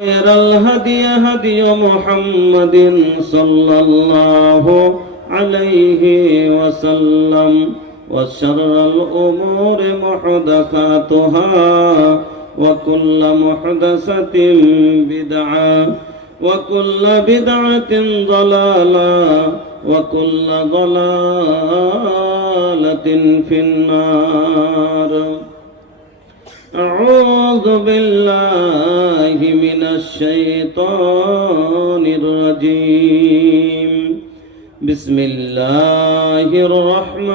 خير الهدي هدي محمد صلى الله عليه وسلم وشر الأمور محدثاتها وكل محدثة بدعة وكل بدعة ضلالة وكل ضلالة في النار. أعوذ بالله من الشيطان الرجيم. بسم الله الرحمن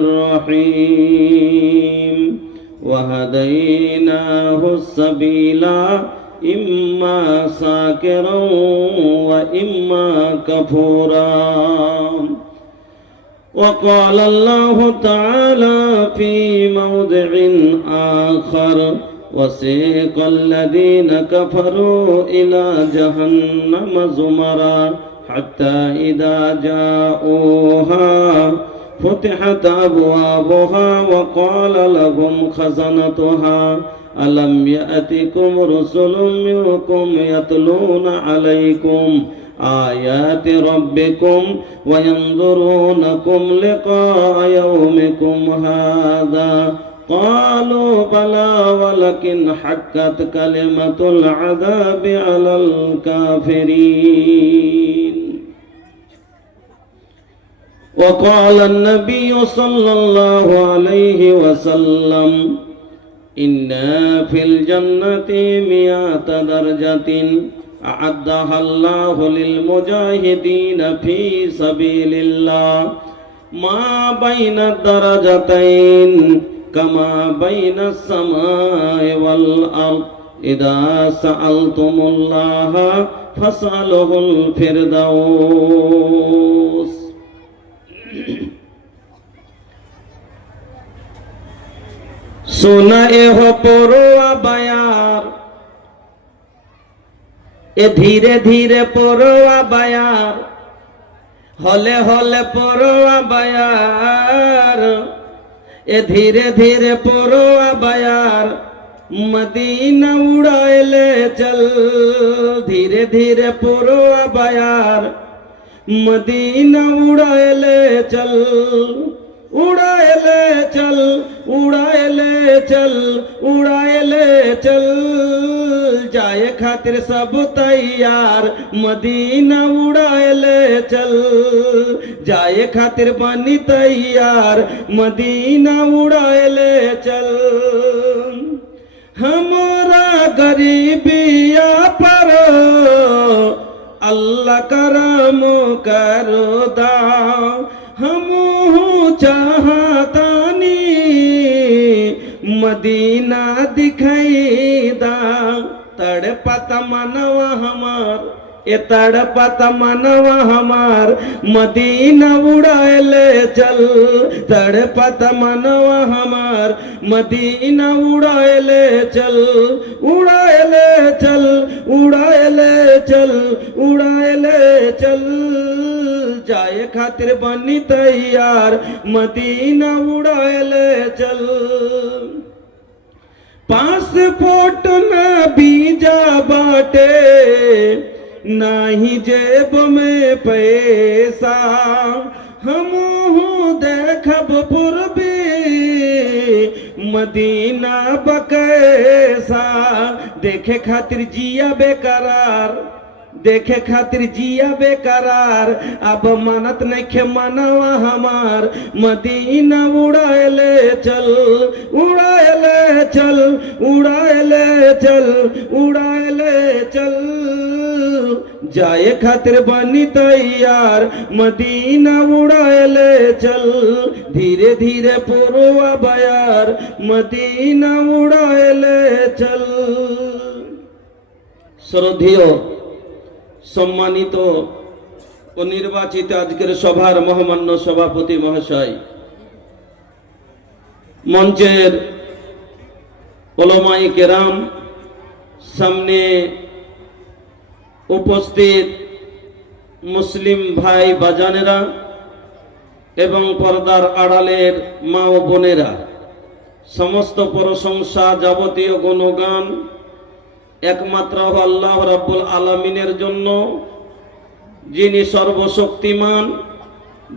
الرحيم. وهديناه السبيل إما شاكرا وإما كفورا. وقال الله تعالى في موضع آخر وسيق الذين كفروا إلى جهنم زمرا حتى إذا جاءوها فتحت أبوابها وقال لهم خزنتها ألم يأتكم رسل منكم يتلون عليكم آيات ربكم وينظرونكم لقاء يومكم هذا قالوا بلى ولكن حقت كلمة العذاب على الكافرين. وقال النبي صلى الله عليه وسلم إن في الجنة 100 درجة أعدها الله للمجاهدين في سبيل الله ما بين الدرجتين كما بين السماء والأرض إذا سألتم الله فاسأله الفردوس. सुनाए हो परोआ बयार ए धीरे धीरे परोआ बयार हले हले परोआ बयार ए धीरे धीरे परोआ बयार मदीना उड़ाएले चल धीरे धीरे परोआ बयार मदीना उड़ाएले चल उड़ाएले चल उड़ाएले चल उड़ाएले चल जाए खातिर सब तैयार मदीना उड़ाएले चल जाए खातिर बनी तैयार मदीना उड़ाएले चल। हमारा गरीबिया पर अल्लाह करम करो दा हम चाहतानी मदीना दिखाई दा तड़पत मनवा हमार ए तड़पत मनवा हमार मदीना उड़ाएले चल तड़पत मनवा हमार मदीना उड़ाएले चल उड़ाएले चल उड़ाएले चल उड़ाएले चल जाए खातिर बनी तैयार मदीना उड़ाएले चल। पासपोर्ट ना वीजा बाटे नाही जेब में पैसा हम देखब पूर्वी मदीना बकैसा देखे खातिर जिया बेकरार देखे खातिर जिया बेकरार अब मानत नइखे मनवा हमार मदीना उड़ाएले चल उड़ाएले चल उड़ाएले चल उड़ाएले चल जाए खातिर बनी तैयार मदीना उड़ाएले चल धीरे धीरे पुरवा बयार मदीना उड़ाएले चल। श्रद्धेय सम्मानित ও নির্বাচিত আজকের সভার মহামান্য সভাপতি মহাশয়, মঞ্চের ওলামায়ে কেরাম, সামনে উপস্থিত মুসলিম ভাই বাজানেরা এবং পর্দার আড়ালের মা ও বোনেরা, সমস্ত প্রশংসা যাবতীয় গুণগান একমাত্র আল্লাহ রাব্বুল আলামিনের জন্য, যিনি সর্বশক্তিমান,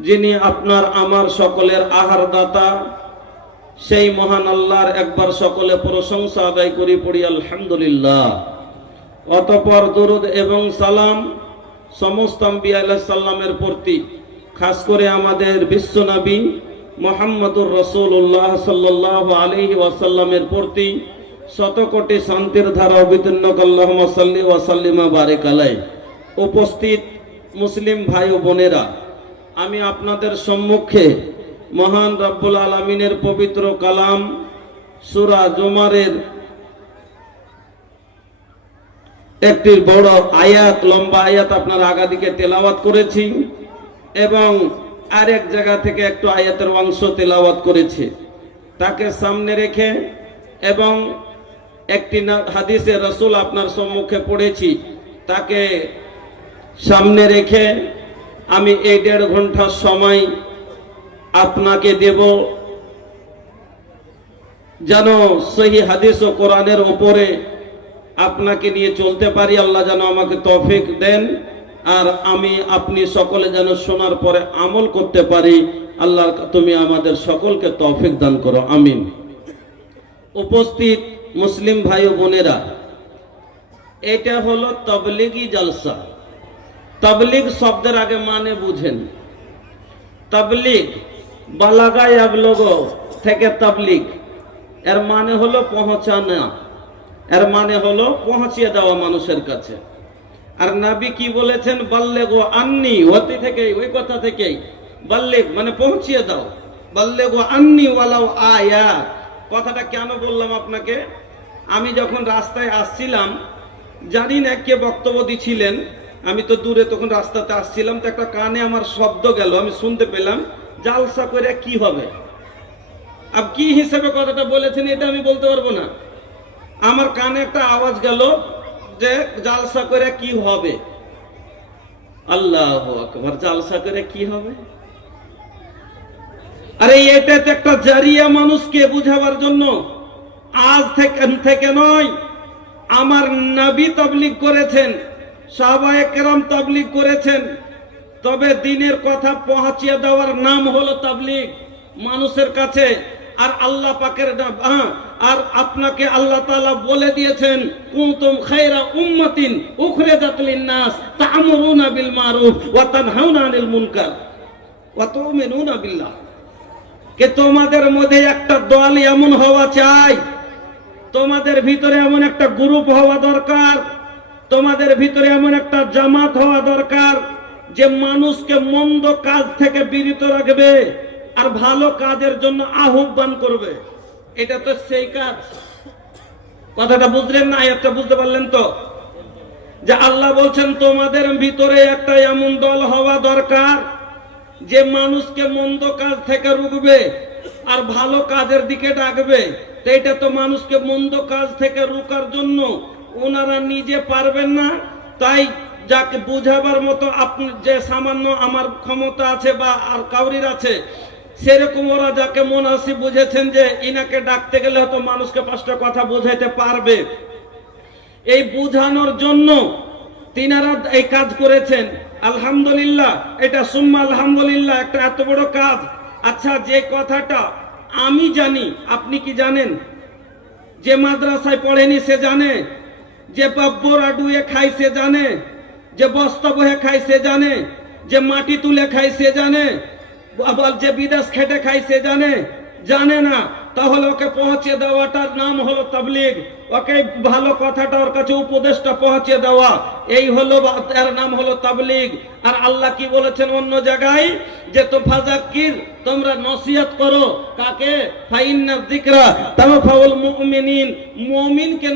যিনি আপনার আমার সকলের আহারদাতা, সেই মহান আল্লাহর একবার সকলে প্রশংসা আদায় করি, পড়ি আলহামদুলিল্লাহ। অতঃপর দরুদ এবং সালাম সমস্ত আম্বিয়া আলাইহিস সালামের প্রতি, খাস করে আমাদের বিশ্বনবী মুহাম্মদুর রাসূলুল্লাহ সাল্লাল্লাহু আলাইহি ওয়াসাল্লামের প্রতি শতকোটি শান্তির ধারা অবতীর্ণ আল্লাহুম্মা সাল্লি ওয়া সাল্লিমা বারিক আলাইহি। উপস্থিত মুসলিম ভাই ও বোনেরা, আমি আপনাদের সম্মুখে মহান রব্বুল আলামিনের পবিত্র কালাম সূরা জুমারের একটি বড় আয়াত, লম্বা আয়াত আপনার আগাদিকে তেলাওয়াত করেছি এবং আরেক জায়গা থেকে একটু আয়াতের অংশ তেলাওয়াত করেছি। তাকে সামনে রেখে এবং একটি হাদিসে রাসূল আপনার সম্মুখে পড়েছি, তাকে সামনে রেখে আমি এই 1.5 ঘন্টার সময় আপনাকে দেব, যেন সহি হাদিস ও কোরআনের উপরে আপনাকে নিয়ে চলতে পারি। আল্লাহ যেন আমাকে তৌফিক দেন, আর আমি আপনি সকলে যেন শোনার পরে আমল করতে পারি। আল্লাহ তুমি আমাদের সকলকে তৌফিক দান করো, আমিন। উপস্থিত মুসলিম ভাই ও বোনেরা, এটা হলো তাবলীগী জলসা। তাবলীগ শব্দের আগে মানে বুঝেন। তাবলীগ বালাগা ইয়াবলুগু থেকে তাবলীগ, এর মানে হলো পৌঁছানো, এর মানে হলো পৌঁছিয়ে দেওয়া মানুষের কাছে। আর নবী কি বলেছেন? বাল্লিগু আন্নি, ওয়াতি থেকে, ওই কথা থেকেই বাল্লিগ মানে পৌঁছিয়ে দাও। বাল্লিগু আন্নি ওয়ালাউ আয়া, কথাটা কেন বললাম আপনাকে? আমি যখন রাস্তায় আসছিলাম, জানি না কে বক্তব্য দিছিলেন, আমি তো দূরে তখন রাস্তাতে আসছিলাম, তো একটা কানে আমার শব্দ গেল, আমি শুনতে পেলাম জালসা করে কি হবে। আর কি হিসেবে কথাটা বলেছেন এটা আমি বলতে পারবো না। আমার কানে একটা আওয়াজ গেল যে জালসা করে কি হবে। আল্লাহু আকবার, জালসা করে কি হবে? আরে এটা তো একটা জারিয়া মানুষকে বুঝাবার জন্য, আজ থেকে নয়। আমার নবী তাবলীগ করেছেন, সাহাবায়ে কেরাম তাবলীগ করেছেন, তবে দিনের কথা পৌঁছিয়ে দেওয়ার নাম হলো তাবলীগ মানুষের কাছে। আর আল্লাহ পাকের আর আপনাকে আল্লাহ তাআলা বলে দিয়েছেন, কুনতুম খায়রা উম্মাতিন উখরিজাত লিন-নাস তা'মুরুনা বিল মারুফ ওয়া তানহাউনা আনিল মুনকার ওয়া তু'মিনুনা বিল্লাহ। কে তোমাদের মধ্যে একটা দল এমন হওয়া চাই, তোমাদের ভিতরে এমন একটা গ্রুপ হওয়া দরকার, তোমাদের ভিতরে এমন একটা জামাত হওয়া দরকার যে মানুষকে মন্দ কাজ থেকে বিরত রাখবে আর ভালো কাজের জন্য আহ্বান করবে। এটা তো সেই কাজ। কথাটা বুঝলেন না? আয়াতটা বুঝতে পারলেন তো? যে আল্লাহ বলছেন তোমাদের ভিতরে একটা এমন দল হওয়া দরকার যে মানুষকে মন্দ কাজ থেকে রুখবে আর ভালো কাজের দিকে ডাকবে। তো এটা তো মানুষকে মন্দ কাজ থেকে রোকার জন্য ওনারা নিজে পারবেন না, তাই যাকে বুঝাবার মতো আপনি যে সামান্য আমার ক্ষমতা আছে বা আর কাউরির আছে, সেরকম ওরা যাকে মুনাসিব বুঝেছেন যে ইনাকে ডাকতে গেলে হয়তো মানুষকে 5টা কথা বোঝাইতে পারবে, এই বুঝানোর জন্য তিনারা এই কাজ করেছেন। আলহামদুলিল্লাহ, এটা সুম্মা আলহামদুলিল্লাহ, একটা এত বড় কাজ। আচ্ছা, যে কথাটা আমি জানি, আপনি কি জানেন? যে মাদ্রাসায় পড়েনি সে জানে, যে বোরা ডুয়ে খাই সে জানে, যে বস্তা বহে খাই সে জানে, যে মাটি তুলে খাই সে জানে, আবার যে বিদেশ খেটে খাই সে জানে? জানে না। তাহলে ওকে পৌঁছে দেওয়াটার নাম হলো তাবলীগ। ওকে ভালো কথাটা ওর কাছে উপদেশটা পৌঁছে দেওয়া, এই হলো, এর নাম হলো তাবলীগ। আর আল্লাহ কি বলেছেন অন্য জায়গায়? যে তো ফাযাক্কির, তোমরা নসিহত করো। কাকে? ফাইন্না যিকরা তানফাউল মুমিনিন, মুমিনকে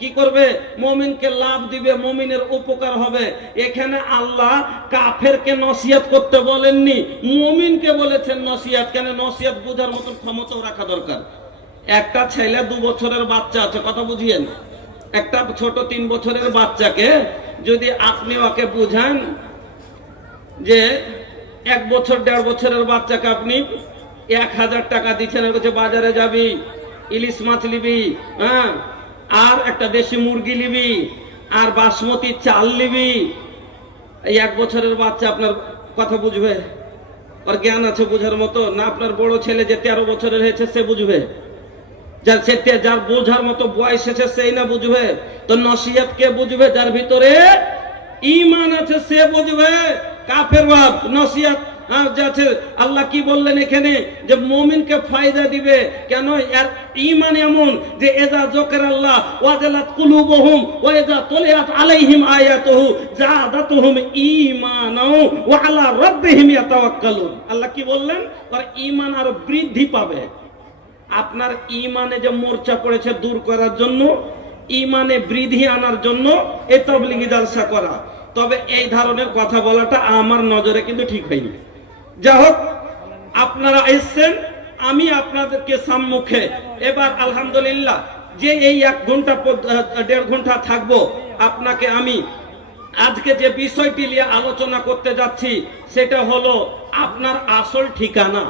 কি করবে? মুমিনকে লাভ দিবে, মুমিনের উপকার হবে। এখানে আল্লাহ কাফেরকে নসিহত করতে বলেননি, মুমিনকে বলেছেন নসিহত। কেন? নসিহত বোঝার মতন ক্ষমতাও রাখা দরকার। একটা ছেলে 2 বছরের বাচ্চা আছে, কথা বুঝিয়েন, একটা ছোট 3 বছরের বাচ্চাকে যদি আপনি ওকে বুঝান যে 1 বছর 1.5 বছরের বাচ্চাকে আপনি 1000 টাকা দিচ্ছেন, বাজারে যাবি, ইলিশ মাছ নিবি, হ্যাঁ, আর একটা দেশি মুরগি নিবি, আর বাসমতি চাল নিবি। এই 1 বছরের বাচ্চা আপনার কথা বুঝবে? ওর জ্ঞান আছে বুঝার মতো? না আপনার বড় ছেলে যে 13 বছরের হয়েছে সে বুঝবে? যার বোঝার মতো বয়স এসেছে সেই না বুঝবে? তো নসিহত কে বুঝবে? যার ভিতরে ঈমান আছে সে বুঝবে। কাফের বাপ নসিহত যাচ্ছে। আল্লাহ কি বললেন এখানে? যে মুমিনকে ফায়দা দিবে কেন? এর ঈমান এমন যে ইযা যাকারাল্লাহ ওয়াজালাত কুলুবুহুম ওয়া ইযা তুলিয়াত আলাইহিম আয়াতুহু যাদাতুহুম ঈমানা ওয়া আলা রাব্বিহিম ইয়াতাওয়াক্কালুন। আল্লাহ কি বললেন? আর ঈমান আরো বৃদ্ধি পাবে। আপনার ঈমানে যে মোর্চা পড়েছে দূর করার জন্য, ঈমানে বৃদ্ধি আনার জন্য এই তাবলীগি জালসা করা। তবে এই ধরনের কথা বলাটা আমার নজরে কিন্তু ঠিক হয়নি। যা হোক, আপনারা এসেছেন, আমি আপনাদেরকে সম্মুখে এবার আলহামদুলিল্লাহ যে এই 1 ঘন্টা 1.5 ঘন্টা থাকবো, আপনাকে আমি আজকে যে বিষয়টি নিয়ে আলোচনা করতে যাচ্ছি সেটা হলো আপনার আসল ঠিকানা।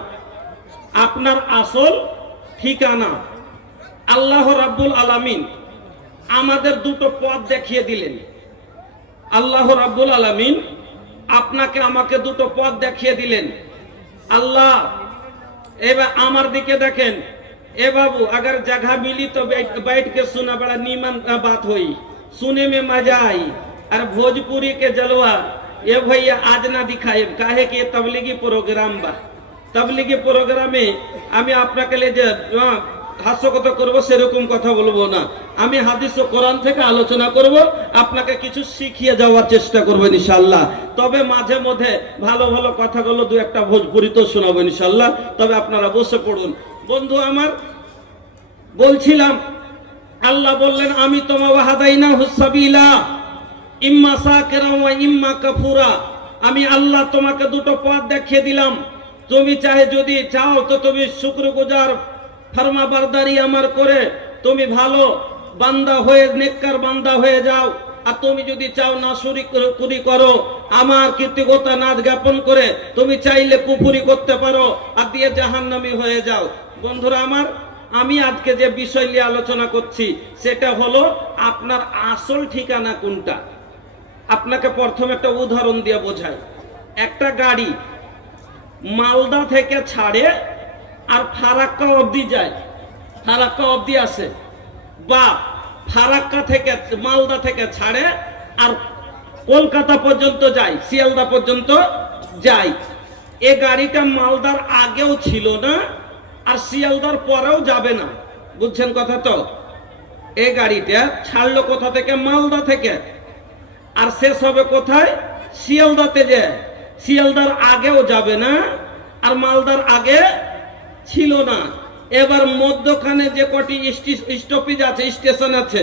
আপনার আসল ঠিকানা। আল্লাহ রাব্বুল আলামিন আমাদের দুটো পথ দেখিয়ে দিলেন। আল্লাহ রাব্বুল আলামিন আপনাকে আমাকে দুটো পথ দেখিয়ে দিলেন। আল্লাহ এবার আমার দিকে দেখেন। ए बाबू, अगर जगह मिली तो बैठ के सुना, बड़ा नीमन बात हुई, सुने में मजा आई। और भोजपुरी के जलवा ये भैया आज ना दिखाए, काहे कि ये तबलीगी प्रोग्राम बा। तबलीगी प्रोग्रामे আমি আপনাকে যে হাস্যকতা করব সেরকম কথা বলবো না। আমি হাদিস ও কোরআন থেকে আলোচনা করব, আপনাকে কিছু শিখিয়ে যাওয়ার চেষ্টা করব ইনশাআল্লাহ। তবে মাঝে মধ্যে ভালো ভালো কথাগুলো দু একটা ভোজপুরি তো শোনাবো ইনশাআল্লাহ। তবে আপনারা বসে পড়ুন। বন্ধু আমার, বলছিলাম আল্লাহ বললেন আমি তোমাকে হাদাইনা হুসাবিলা ইম্মা শাকিরা ওয়া ইম্মা কাফুরা। আমি আল্লাহ তোমাকে দুটো পথ দেখিয়ে দিলাম। তুমি চাহে যদি চাও তো তুমি শুকরগুজার ফরমাবরদারি আমার করে তুমি ভালো বান্দা হয়ে নেককার বান্দা হয়ে যাও। আর তুমি যদি চাও নাশুরি করো, আমার কৃতজ্ঞতা নাচ জ্ঞাপন করে তুমি চাইলে কুফরি করতে পারো আর দিয়ে জাহান্নামী হয়ে যাও। বন্ধুরা আমার, আমি আজকে যে বিষয় নিয়ে আলোচনা করছি সেটা হলো আপনার আসল ঠিকানা কোনটা। আপনাকে প্রথম একটা উদাহরণ দিয়ে বোঝাই। একটা গাড়ি মালদা থেকে ছাড়ে আর ফারাক্কা অবধি যায়, ফারাক্কা অবধি আসে, বা ফারাক্কা থেকে মালদা থেকে ছাড়ে আর কলকাতা পর্যন্ত যায়, শিয়ালদা পর্যন্ত যায়। এ গাড়িটা মালদার আগেও ছিল না আর শিয়ালদার পরেও যাবে না। বুঝছেন কথা তো? এই গাড়িটা ছাড়লো কোথা থেকে? মালদা থেকে। আর শেষ হবে কোথায়? শিয়ালদাতে। যে শিয়ালদার আগেও যাবে না আর মালদার আগে ছিল না। এবার মধ্যখানে যে কটি স্টপেজ আছে, স্টেশন আছে,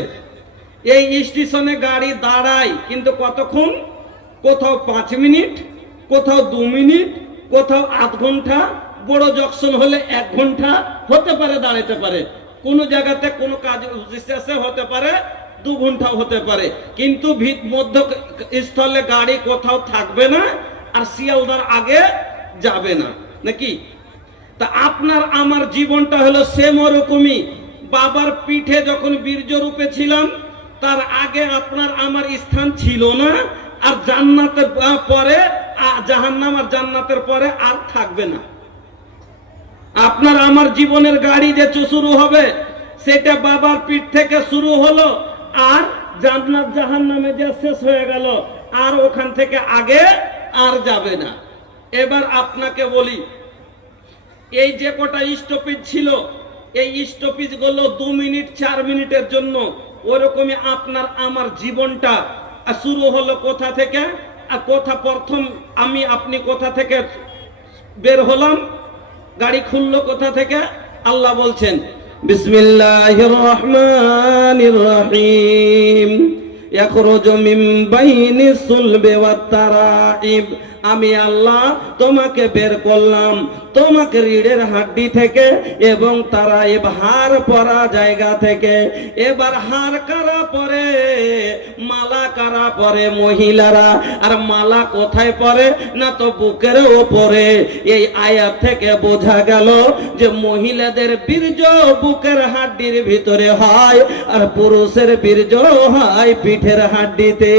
এই স্টেশনে গাড়ি দাঁড়ায় কিন্তু কতক্ষণ? কোথাও 5 মিনিট, কোথাও 2 মিনিট, কোথাও আধ ঘন্টা, বড় জংশন হলে 1 ঘন্টা হতে পারে, দাঁড়াতে পারে। কোন জায়গাতে কোনো কাজ শেষে হতে পারে 2 ঘন্টাও হতে পারে, কিন্তু মধ্য স্থলে গাড়ি কোথাও থাকবে না আর শিয়ালদার আগে যাবে না, নাকি? তা আপনার আমার জীবনটা হলো সেম ওরকমই। বাবার পিঠে যখন বীর্য রূপে ছিলাম তার আগে আপনার আমার স্থান ছিল না, আর জান্নাতের পরে জাহান্নাম আর জান্নাতের পরে আর থাকবে না। আপনার আমার জীবনের গাড়ি যে শুরু হবে সেটা বাবার পিঠ থেকে শুরু হলো আর জান্নাত জাহান্নামে যে শেষ হয়ে গেল, আর ওখান থেকে আগে আর যাবে না। এবার আপনাকে বলি, এই যে কটা স্টপেজ ছিল এই স্টপেজ গুলো 2 মিনিট 4 মিনিটের জন্য। ওরকমই আপনার আমার জীবনটা শুরু হলো কোথা থেকে আর কোথা প্রথম আমি আপনি কোথা থেকে বের হলাম, গাড়ি খুললো কোথা থেকে? আল্লাহ বলছেন বিসমিল্লাহির রহমানির রহিম ইয়াখরুজু মিন বাইনিস সুলবি ওয়াত তারাইব। আমি আল্লাহ তোমাকে বের করলাম তোমাকে রিড়ের হাড্ডি থেকে এবং তারাইব হাড় পরা জায়গা থেকে। এবার হাড় কারা পরে? মালা কারা পরে? মহিলারা। আর মালা কোথায় পরে? না তো বুকের ওপরে। এই আয়াত থেকে বোঝা গেল যে মহিলাদের বীর্য বুকের হাড্ডির ভিতরে হয়, আর পুরুষের বীর্য হয় পিঠের হাড্ডিতে।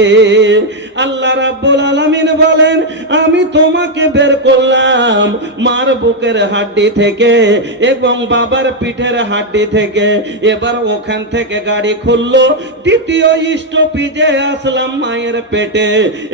আল্লাহ রাব্বুল আলামিন বলেন, আমি তোমাকে বের করলাম মার বুকের হাড্ডি থেকে এবং বাবার পিঠের হাড্ডি থেকে। এবার ওখান থেকে গাড়ি খুললো, দ্বিতীয় স্টপেজে আসলাম মায়ের পেটে।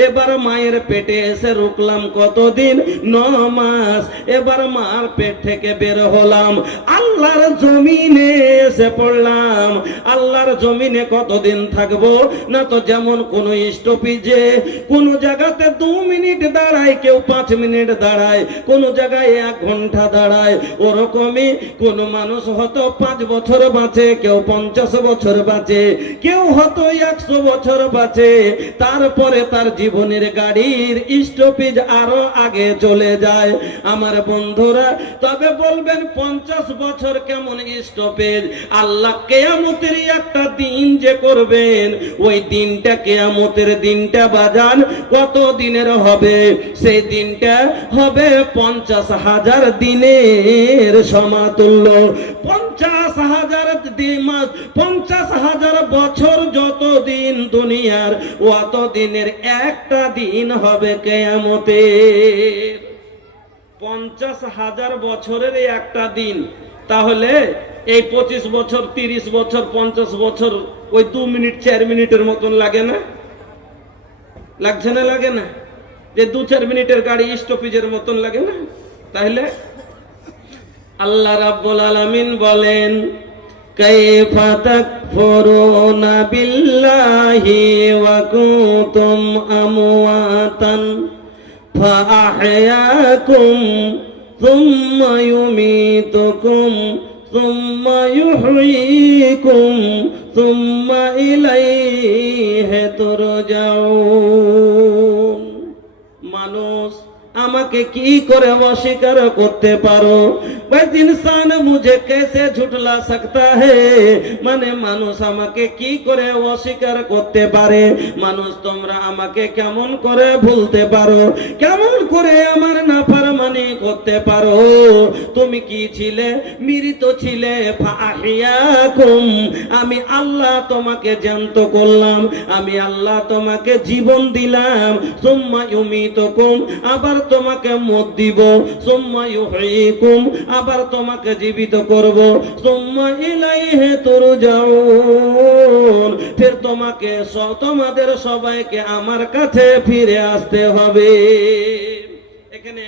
এবার মায়ের পেটে এসে রুকলাম কতদিন? 9 মাস। এবার মার পেট থেকে বের হলাম, আল্লাহর জমিনে এসে পড়লাম। আল্লাহর জমিনে কতদিন থাকবো? না তো যেমন কোন স্টপেজে কোন জায়গাতে 2 মিনিট দাঁড়ায়, কেউ 5 মিনিট দাঁড়ায়, কোন জায়গায় 1 ঘন্টা দাঁড়ায়, ওরকমই কোন মানুষ হয়তো 5 বছর বাঁচে, কেউ 50 বছর বাঁচে, কেউ হয়তো 100 বছর বাঁচে। তারপরে তার জীবনের গাড়ির স্টপেজ আরো আগে চলে যায়। আমার বন্ধুরা, তবে বলবেন 50 বছর কেমন স্টপেজ? আল্লাহ কিয়ামতের একটা দিন যে করবেন, ওই দিনটা কিয়ামতের দিনটা বাজান কত দিনের হবে? সেই দিনটা হবে 50,000 দিনের সমাতুল্য। 50,000 মাস, 50,000 বছর যত দিন দুনিয়ার, অত দিনের একটা দিন হবে কিয়ামতের। 50,000 বছরের একটা দিন। তাহলে এই 25 বছর, 30 বছর, 50 বছর ওই 2 মিনিট 4 মিনিটের মতন লাগে না? লাগছে না? লাগে না? যে 2-4 মিনিটের গাড়ি স্টপেজের মতন লাগে না? তাহলে আল্লাহ রাব্বুল আলামিন বলেন, কাইফা তাকফুরুনা বিল্লাহি ওয়া কুনতুম আমওয়াতান ফাআহয়াকুম সুম্মা ইউমীতুকুম সুম্মা ইউহয়ীকুম সুম্মা ইলাইহি তুরজাউন। মানুষ আমাকে কি করে অস্বীকার করতে পারো? ভাই ইনসান মুঝে कैसे झुठला सकता है? মানে মানুষ আমাকে কি করে অস্বীকার করতে পারে? মানুষ তোমরা আমাকে কেমন করে ভুলতে পারো? কেমন করে আমার নাফরমানি করতে পারো? তুমি কি ছিলে? মৃত ছিলে। ফাহিয়াকুম, আমি আল্লাহ তোমাকে জ্যান্ত করলাম, আমি আল্লাহ তোমাকে জীবন দিলাম। সুম্মা ইউমীতুকুম, আবার তোমাকে মত দিব। সুম্মা ইউহয়ীকুম, আবার তোমাকে জীবিত করব। সুম্মা ইলাইহি তুরজাউন, ফির তোমাকে তোমাদের সবাইকে আমার কাছে ফিরে আসতে হবে। এখানে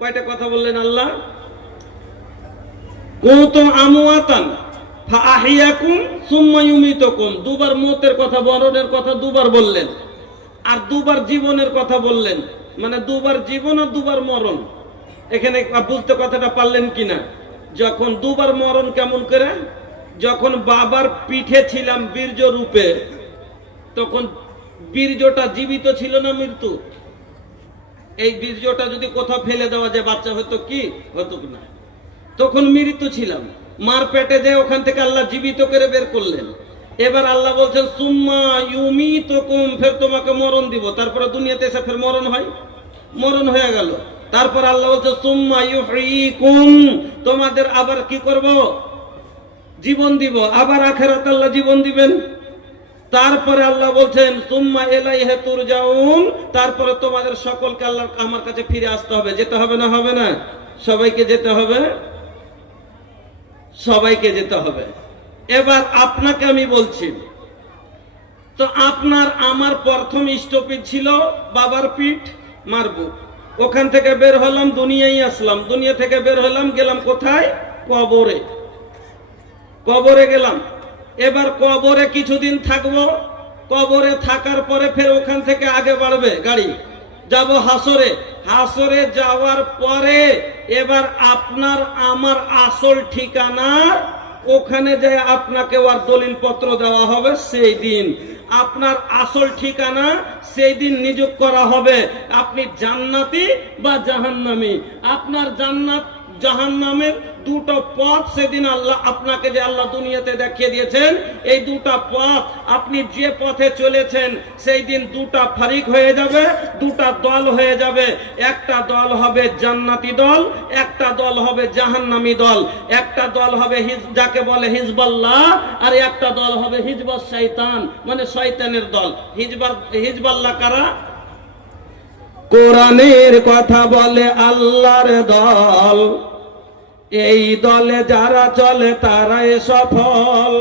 কয়টা কথা বললেন আল্লাহ? কুনতুম আমওয়াতান ফাআহইয়াকুম সুম্মা ইউমীতুকুম। দুবার মতের কথা, মরণের কথা দুবার বললেন, আর দুবার জীবনের কথা বললেন। মানে দুবার জীবন আর দুবার মরণ। এখানে বুঝতে কথাটা পারলেন কিনা? যখন দুবার মরণ কেমন করে? যখন বাবার পিঠে ছিলাম বীর্য রূপে, তখন বীর্যটা জীবিত ছিল না মৃত্যু? এই বীর্যটা যদি কোথাও ফেলে দেওয়া যায় বাচ্চা হতো কি? হতো না। তখন মৃত্যু ছিলাম, মার পেটে যায়, ওখান থেকে আল্লাহ জীবিত করে বের করলেন। এবার আল্লাহ বলছেন সুম্মা ইউমীতুকুম, ফের তোমাকে মরণ দিব। তারপরে দুনিয়াতে এসে ফের মরণ হয়, মরণ হয়ে গেল। তারপর আল্লাহ বলছে সুম্মা ইউহয়ীকুম, তোমাদের আবার কি করব? জীবন দিব। আবার আখিরাতে আল্লাহ জীবন দিবেন। তারপরে আল্লাহ বলছেন সুম্মা ইলাইহি তুরজাউন, তারপরে তোমাদের সকলকে আল্লাহ আমার কাছে ফিরে আসতে হবে। যেতে হবে না? হবে না? সবাইকে যেতে হবে, সবাইকে যেতে হবে। এবার আপনাকে আমি বলছি, তো আপনার আমার প্রথম স্টপেজ ছিল বাবার পিঠ, মার বুক। ওখান থেকে বের হলাম, দুনিয়ায় আসলাম। দুনিয়া থেকে বের হলাম, গেলাম কোথায়? কবরে। কবরে গেলাম। এবার কবরে কিছুদিন থাকবো। কবরে থাকার পরে ফের ওখান থেকে আগে বাড়বে গাড়ি, যাব হাসরে। হাসরে যাওয়ার পরে এবার আপনার আমার আসল ঠিকানা ওখানে যায় আপনাকে আর দলিল পত্র দেওয়া হবে। সেই দিন আপনার আসল ঠিকানা সেই দিন নিযুক্ত করা হবে। আপনি জান্নাতি বা জাহান্নামী। আপনার জান্নাত জাহান্নামের দুটো পথ সেদিন আল্লাহ আপনাকে যে আল্লাহ দুনিয়াতে দেখিয়ে দিয়েছেন, এই দুটা পথ আপনি যে পথে চলেছেন সেই দিন দুটা ফারিক হয়ে যাবে, দুটা দল হয়ে যাবে। একটা দল হবে জান্নাতি দল, একটা দল হবে জাহান্নামী দল। একটা দল হবে যাকে বলে হিজবাল্লাহ, আর একটা দল হবে হিজবাস শয়তান, মানে শয়তানের দল। হিজবাল্লাহ কারা? কোরআনের কথা বলে আল্লাহর দল, এই দলে যারা চলে তারাই সফল।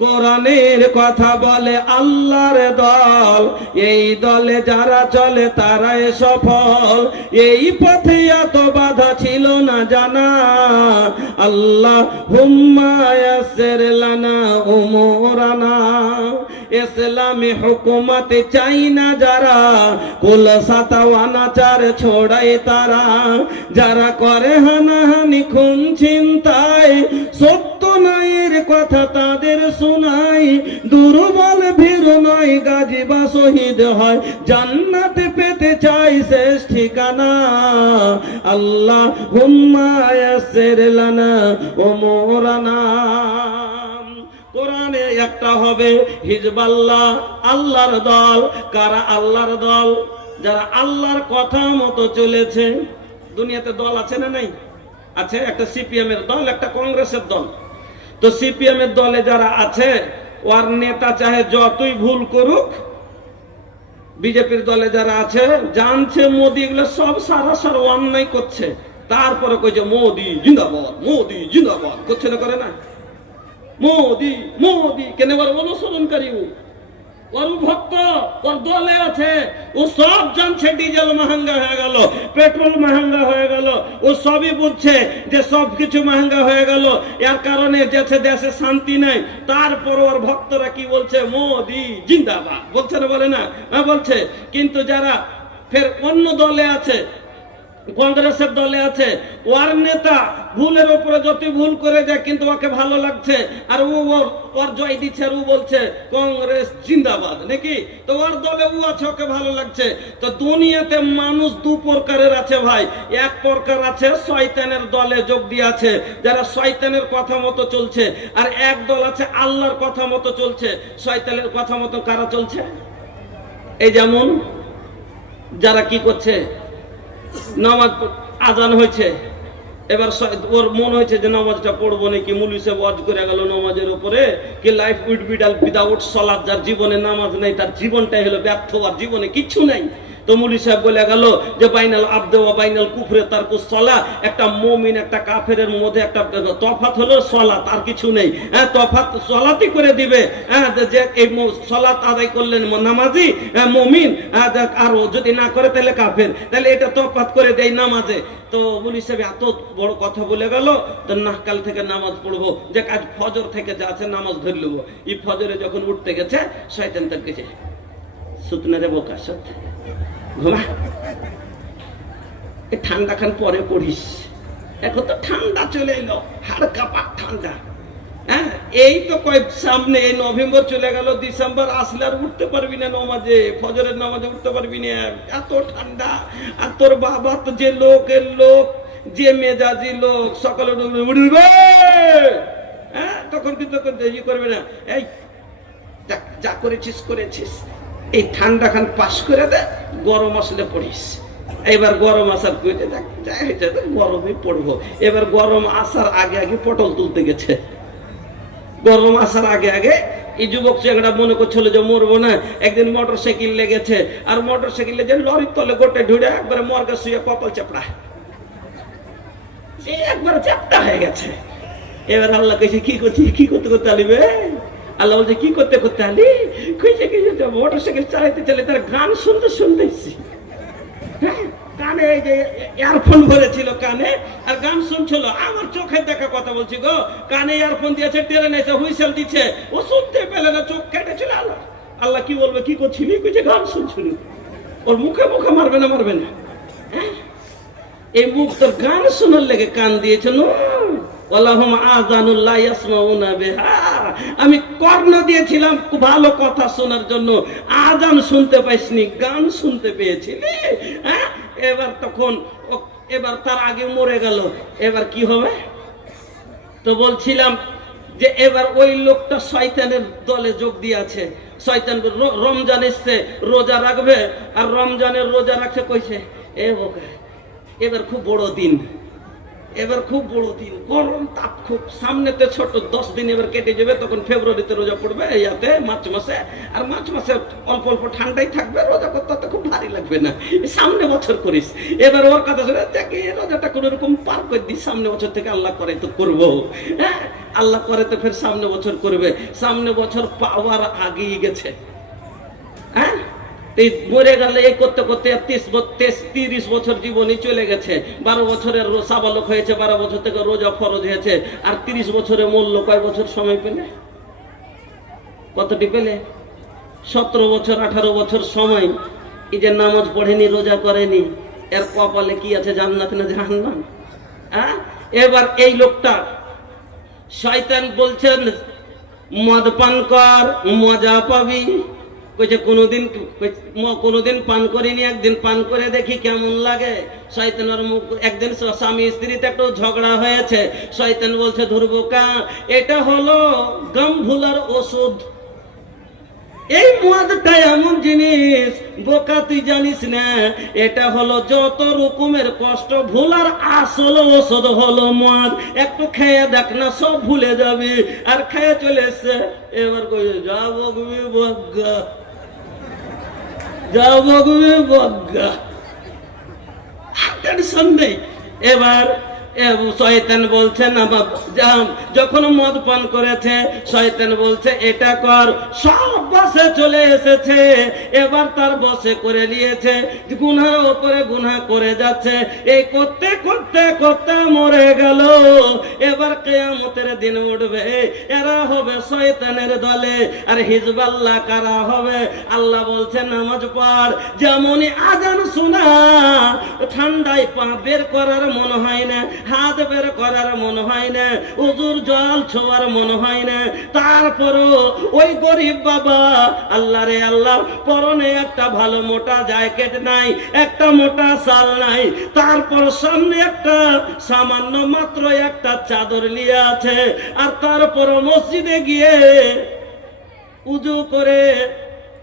কোরআনের কথা বলে আল্লাহর দল, এই দলে যারা চলে তারাই সফল। এই পথে এত বাধা ছিল না জানা, আল্লাহ হুম্মা ইয়াসসির লানা উমুরানা। ইসলামী হুকুমত চাই না যারা, কুল সাতাওয়ানাচার ছোড়াই তারা। যারা করে হানাহানি খুন ছিনতাই, সত্য নাইয়ের কথা তাদের শোনাই। দুর্বল ভীর নয় গাজী বা শহীদ হয়, জান্নাত পেতে চাই শেষ ঠিকানা। আল্লাহ হুম্মা ইয়াসসির লানা উমুরানা। কোরআনে একটা হবে হিজবাল্লাহ, আল্লাহর দল। কারা আল্লাহর দল? যারা আল্লাহর কথা মতো চলেছে। দুনিয়াতে দল আছে না নাই? আছে। একটা সিপিএম এর দল, একটা কংগ্রেসের দল। তো সিপিএম এর দলে যারা আছে, ওর নেতা চাহে যতই ভুল করুক, বিজেপির দলে যারা আছে জানছে মোদি এগুলো সব সারাসার অন্যায় করছে, তারপরে কইছে মোদি জিন্দাবাদ, মোদি জিন্দাবাদ করছে না, করে না? মোদি মোদি কেন? ওর অনুসরণকারী, ওর ভক্ত, ওর দলে আছে। ও সব জানছে ডিজেল মহঙ্গা হয়ে গেল, পেট্রোল মহঙ্গা হয়ে গেল, ও সবই বুঝছে যে সব কিছু মহঙ্গা হয়ে গেল, এর কারণে দেশে শান্তি নাই। তারপর ওর ভক্তরা কি বলছে? মোদি জিন্দাবাদ বলছে না, বলে না? বলছে। কিন্তু যারা ফের অন্য দলে আছে, কংগ্রেসের দলে আছে, ওর নেতা ভুলের উপরে যত ভুল করে যায় কিন্তু ওকে ভালো লাগছে, আর ওর জয় দিচ্ছে, আর ও বলছে কংগ্রেস জিন্দাবাদ, নাকি? তো ওর দলে ও আছে, ওকে ভালো লাগছে। তো দুনিয়াতে মানুষ দু প্রকারের আছে ভাই। এক প্রকার আছে শয়তানের দলে যোগ দিয়ে আছে, যারা শয়তানের কথা মতো চলছে। আর এক দল আছে আল্লাহর কথা মতো চলছে। শয়তানের কথা মতো কারা চলছে? এই যেমন যারা কি করছে, নামাজ আজান হয়েছে, এবার ওর মনে হয়েছে যে নামাজটা পড়বো নাকি, মুলবি সাহেব ওয়াজ করে গেল নামাজের উপরে কি লাইফ উইড বিডাল উইদাউট সালাত। যার জীবনে নামাজ নেই তার জীবনটাই হলো ব্যর্থ, আর জীবনে কিচ্ছু নাই। তো মুলবি সাহেব বলে গেল যে বাইনাল আবদে ওয়া বাইনাল কুফরে তারকুস সালাহ। একটা মুমিন একটা কাফেরের মধ্যে একটা তফাৎ হলো সালাত, আর কিছু নেই। হ্যাঁ, তফাৎ সালাতই করে দিবে। হ্যাঁ, যে এই সালাত আদায় করলেন নামাজি মুমিন, আর যদি না করে তাহলে কাফের। তাহলে এটা তফাৎ করে দেয় নামাজে। তো মুলবি সাহেব এত বড় কথা বলে গেল, তো না কাল থেকে নামাজ পড়বো, যে কাজ ফজর থেকে যা আছে নামাজ ধরে নেবো। এই ফজরে যখন উঠতে গেছে, শয়তান তার গেছে সুতনা রে বোকা সত ঘুমা, ঠান্ডা খান পরে পড়িস, এখন তো ঠান্ডা চলে এলো, হাড় কাঁপা ঠান্ডা। হ্যাঁ, এই তো কয়েক সামনে এই নভেম্বর চলে গেল, ডিসেম্বর আসলে আর উঠতে পারবি না নামাজে, ফজরের নামাজে উঠতে পারবি না, এত ঠান্ডা। আর তোর বাবা তো যে লোকের লোক, যে মেজাজি লোক, সকালে উঠবে, হ্যাঁ, তখন কিন্তু ইয়ে করবে না, এই যা করেছিস করেছিস, এই ঠান্ডা খান পাস করে দে, গরম আসলে পড়িস। এবার গরম আসার গরমে পড়বো। এবার গরম আসার আগে আগে পটল তুলতে গেছে, গরম আসার আগে আগে এই যুবক চেংড়া মনে করছিল যে মরবো না। একদিন মোটর সাইকেল লেগেছে, আর মোটর সাইকেলে যে লরির তলে গোটে ঢুড়ে একবারে মর্গে শুয়ে কপাল চাপড়া, একবারে চাপটা হয়ে গেছে। এবার আল্লাহ কইছে কি করছি, কি করতে করতে আলিবে? আল্লাহ বলছে কি করতে করতে আলি? কইছে কি মোটর সাইকেল চালাইতে চালাইতে তার গান শুনতে শুনতেছি। হ্যাঁ, কানে এই যে ইয়ারফোন ভরেছিল কানে, আর গান শুনছিল। আমার চোখে দেখা কথা বলছি গো, কানে ইয়ারফোন দিয়েছে, ট্রেনে এসে হুইসেল দিচ্ছে, ও শুনতে পেলে না, চোখ কেটেছিল। আল্লাহ আল্লাহ কি বলবে, কি করছিলি? কইছে গান শুনছিল। ওর মুখে মুখে মারবে না, মারবে না। হ্যাঁ, এই মুখ তোর গান শোনার লেগে কান দিয়েছে। আমি কর্ণ দিয়েছিলাম ভালো কথা শোনার জন্য, আজান শুনতে পাইসনি, গান শুনতে পেয়েছিলি। হ্যাঁ, এবার তখন এবার তার আগে মরে গেল। এবার কি হবে? তো বলছিলাম যে এবার ওই লোকটা শয়তানের দলে যোগ দিয়েছে। শয়তান রমজান এসছে, রোজা রাখবে, আর রমজানের রোজা রাখছে কইছে এ বোকা এবার খুব বড় দিন, এবার খুব বড় দিন, গরম তাপ খুব, সামনেতে ছোট 10 দিন এবার কেটে যাবে, তখন ফেব্রুয়ারিতে রোজা পড়বে, ইয়াতে মার্চ মাসে, আর মার্চ মাসে অল্প অল্প ঠান্ডাই থাকবে, রোজা করতে খুব ভারী লাগবে না, সামনে বছর করিস। এবার ওর কথা শুনে দেখি রোজাটা কোন রকম পার করে দিস, সামনে বছর থেকে আল্লাহ করে তো করবো, হ্যাঁ আল্লাহ করে তো ফের সামনে বছর করবে। সামনে বছর পাওয়ার আগেই গেছে, হ্যাঁ মরে গেলে এই করতে করতে 30 বছর জীবনই চলে গেছে। 12 বছরের সাবালক হয়েছে, 12 বছর থেকে রোজা ফরজ হয়েছে, আর 30 বছরে মূল্য কয় বছর সময় পেলে? কতটি পেলে? 17 বছর 18 বছর সময়। এই যে নামাজ পড়েনি, রোজা করেনি, এর কপালে কি আছে, জান্নাত না জাহান্নাম? হ্যাঁ এবার এই লোকটা শয়তান বলছেন মদ পান কর, মজা পাবি। কইছে কোনোদিন পান করিনি, একদিন পান করে দেখি কেমন লাগে। শয়তানের মুখ, একদিন স্বামী স্ত্রীতে একটু ঝগড়া হয়েছে, শয়তান বলছে ধরবোকা এটা হলো গম ভুলার ওষুধ, এই মদটা এমন জিনিস বোকা তুই জানিস না, এটা হলো যত রকমের কষ্ট ভুলার আসল ওষুধ হলো মদ, একটু খেয়ে দেখ না সব ভুলে যাবি। আর খেয়ে চলে এসছে, এবার কইছে যা বকবি বজ্ঞা, যা বকবি বজ্ঞা, টেনশন নেই। এবার শয়তান বলছে না যখন মদ পান করেছে, শয়তান বলছে এটা কর, সব বসে চলে এসেছে, এবার তার বসে করে নিয়েছে, গুনার উপরে গুনাহ করে যাচ্ছে, এই করতে করতে করতে মরে গেল। এবার কিয়ামতের দিন উঠবে, এরা হবে শয়তানের দলে, আর হিজবাল্লাহ কারা হবে? আল্লাহ বলছে নামাজ পড়, যেমনই আজান শোনা ঠান্ডায় পা বের করার মনে হয় না, হাত বের করার মনে হয় না, উজুর জল ছোঁয়ার মনে হয় না, তারপরও ওই গরিব বাবা আল্লাহ রে আল্লাহ পরনে একটা ভালো মোটা জ্যাকেট নাই, একটা মোটা শাল নাই, তারপর সামনে একটা সামান্য মাত্র একটা চাদর নিয়ে আছে, আর তারপর মসজিদে গিয়ে উজু করে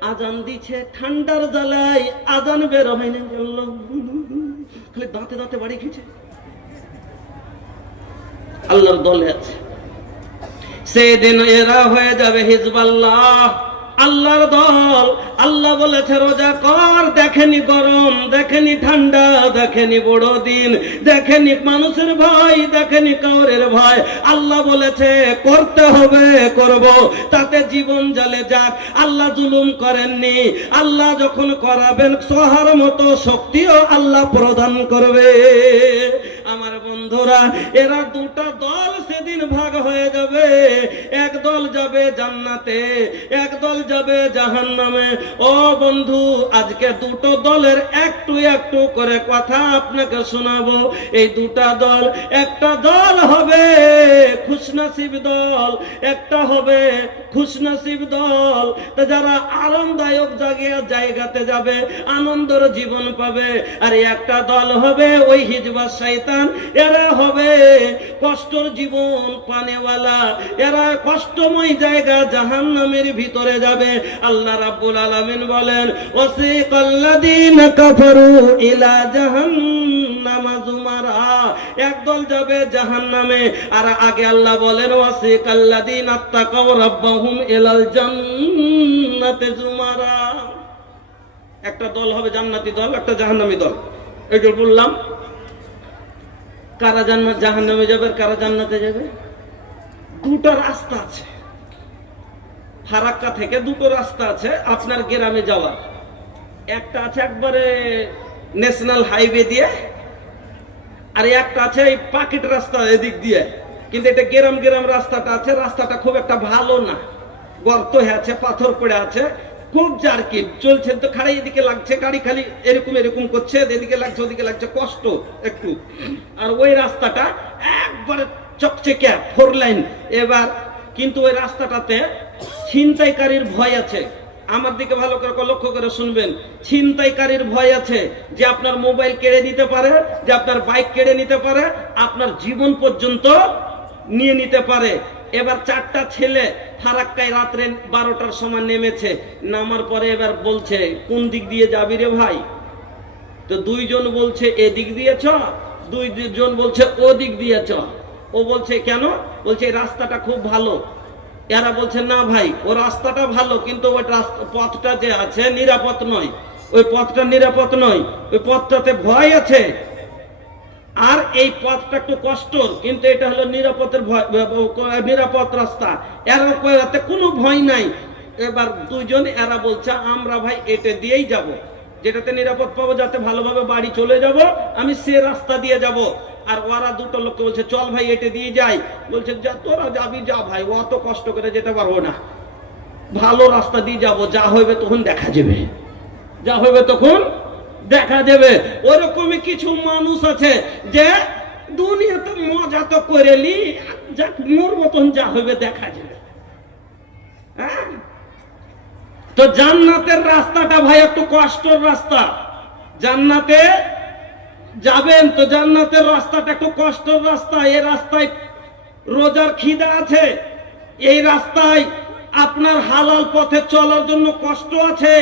আজান দিচ্ছে, ঠান্ডার জ্বালায় আজান বের হয় না, খালি দাঁতে দাঁতে বাড়ি খেয়েছে। আল্লাহর দলে আছে, সেদিন এরা হয়ে যাবে হিজবাল্লাহ, আল্লাহর দল। আল্লাহ বলেছে রোজা কর, দেখেনি গরম, দেখেনি ঠান্ডা, দেখেনি বড় দিন, দেখেনি মানুষের ভয়, দেখেনি কাউরের ভয়। আল্লাহ বলেছে করতে হবে, করব, তাতে জীবন জ্বলে যাক। আল্লাহ জুলুম করেননি, আল্লাহ যখন করাবেন সহার মতো শক্তিও আল্লাহ প্রদান করবে। আমার বন্ধুরা, এরা দুটা দল সেদিন ভাগ হয়ে যাবে, এক দল যাবে জান্নাতে, এক দল যাবে জাহান্নামে। ও বন্ধু, আজকে দুটো দলের একটু একটু করে কথা আপনাকে শোনাবো। এই দুটা দল, একটা দল হবে খুশনসিব দল, একটা হবে খুশনসিব দল, যারা আরামদায়ক জায়গাতে যাবে, আনন্দের জীবন পাবে। আর একটা দল হবে ওই হিজবা শয়তান, এরা হবে কষ্টর জীবন পানেওয়ালা, এরা কষ্টময় জায়গা জাহান্নামের ভিতরে যাবে। আল্লাহ রাব্বুল আলামিন বলেন ওয়াসিকাল্লাযীনা কাফারু ইলা জাহান্নামা যুমারা, একদল যাবে জাহান্নামে। আর আগে আল্লাহ বলেন ওয়াসিকাল্লাযীনা তাকাউ রাব্বাহুম ইলাল জান্নাতি যুমারা, একটা দল হবে জান্নাতি দল, একটা জাহান্নামী দল। এই যে বললাম কারা জাহান্নামে যাবে আর কারা জান্নাতে যাবে। দুটো রাস্তা আছে, ফারাক্কা থেকে দুটো রাস্তা আছে আপনার গ্রামে যাওয়ার। একটা আছে একবারে ন্যাশনাল হাইওয়ে দিয়ে, আর একটা আছে এই পাকেট রাস্তা এদিক দিয়ে। কিন্তু এটা গ্রাম রাস্তাটা আছে, রাস্তাটা খুব একটা ভালো না, গর্ত হয়ে আছে, পাথর পড়ে আছে, খুব জার্কিং চলছে, তো খাড়ি এদিকে লাগছে, গাড়ি খালি এরকম করছে, এদিকে লাগছে ওদিকে লাগছে, কষ্ট একটু। আর ওই রাস্তাটা একবারে চকচকে 4 লাইন। এবার কিন্তু ওই রাস্তাটাতে ছিনতাইকারীর ভয় আছে। আমার দিকে ভালো করে লক্ষ্য করে শুনবেন, ছিনতাইকারীর ভয় আছে, যে আপনার মোবাইল কেড়ে নিতে পারে, যে আপনার বাইক কেড়ে নিতে পারে, আপনার জীবন পর্যন্ত নিয়ে নিতে পারে। এবার চারটা ছেলে ফারাক্কায় রাত্রে 12টার সময় নেমেছে, নামার পরে এবার বলছে কোন দিক দিয়ে যাবি রে ভাই? তো দুইজন বলছে এদিক দিয়ে চ, দুইজন বলছে ও দিক দিয়ে চ। ও বলছে কেন? বলছে এই রাস্তাটা খুব ভালো। এরা বলছে না ভাই, ও রাস্তাটা ভালো কিন্তু ওই পথটা যে আছে নিরাপদ নয়, ওই পথটা নিরাপদ নয়, ওই পথটাতে ভয় আছে, আর এই পথটা একটু কষ্টর, কিন্তু এটা হলো নিরাপদ রাস্তা, এতে কোনো ভয় নাই। এবার দুইজন এরা বলছে আমরা ভাই এটা দিয়েই যাব, যেটাতে নিরাপদ পাবো, যাতে ভালোভাবে বাড়ি চলে যাব, আমি সে রাস্তা দিয়ে যাব। আর ওরা দুটো লোককে বলছে চল ভাই এটা দিয়ে যাই। বলছে যা তোরা যাবি যা ভাই, অত কষ্ট করে যেতে পারবো না, ভালো রাস্তা দিয়ে যাব, যা হইবে তখন দেখা যাবে, যা হইবে তখন দেখা যাবে। ওরকমই কিছু মানুষ আছে যে দুনিয়াতে মজা তো করেলি, যা মোর মতন যা হইবে দেখা যাবে। হ্যাঁ, তো জান্নাতের রাস্তাটা ভাই একটু কষ্টের রাস্তা। জান্নাতে যাবেন তো জান্নাতের রাস্তাটা একটু কষ্টের রাস্তা। এই রাস্তায় রোজার খিদা আছে, এই রাস্তায় আপনার হালাল পথে চলার জন্য কষ্ট আছে।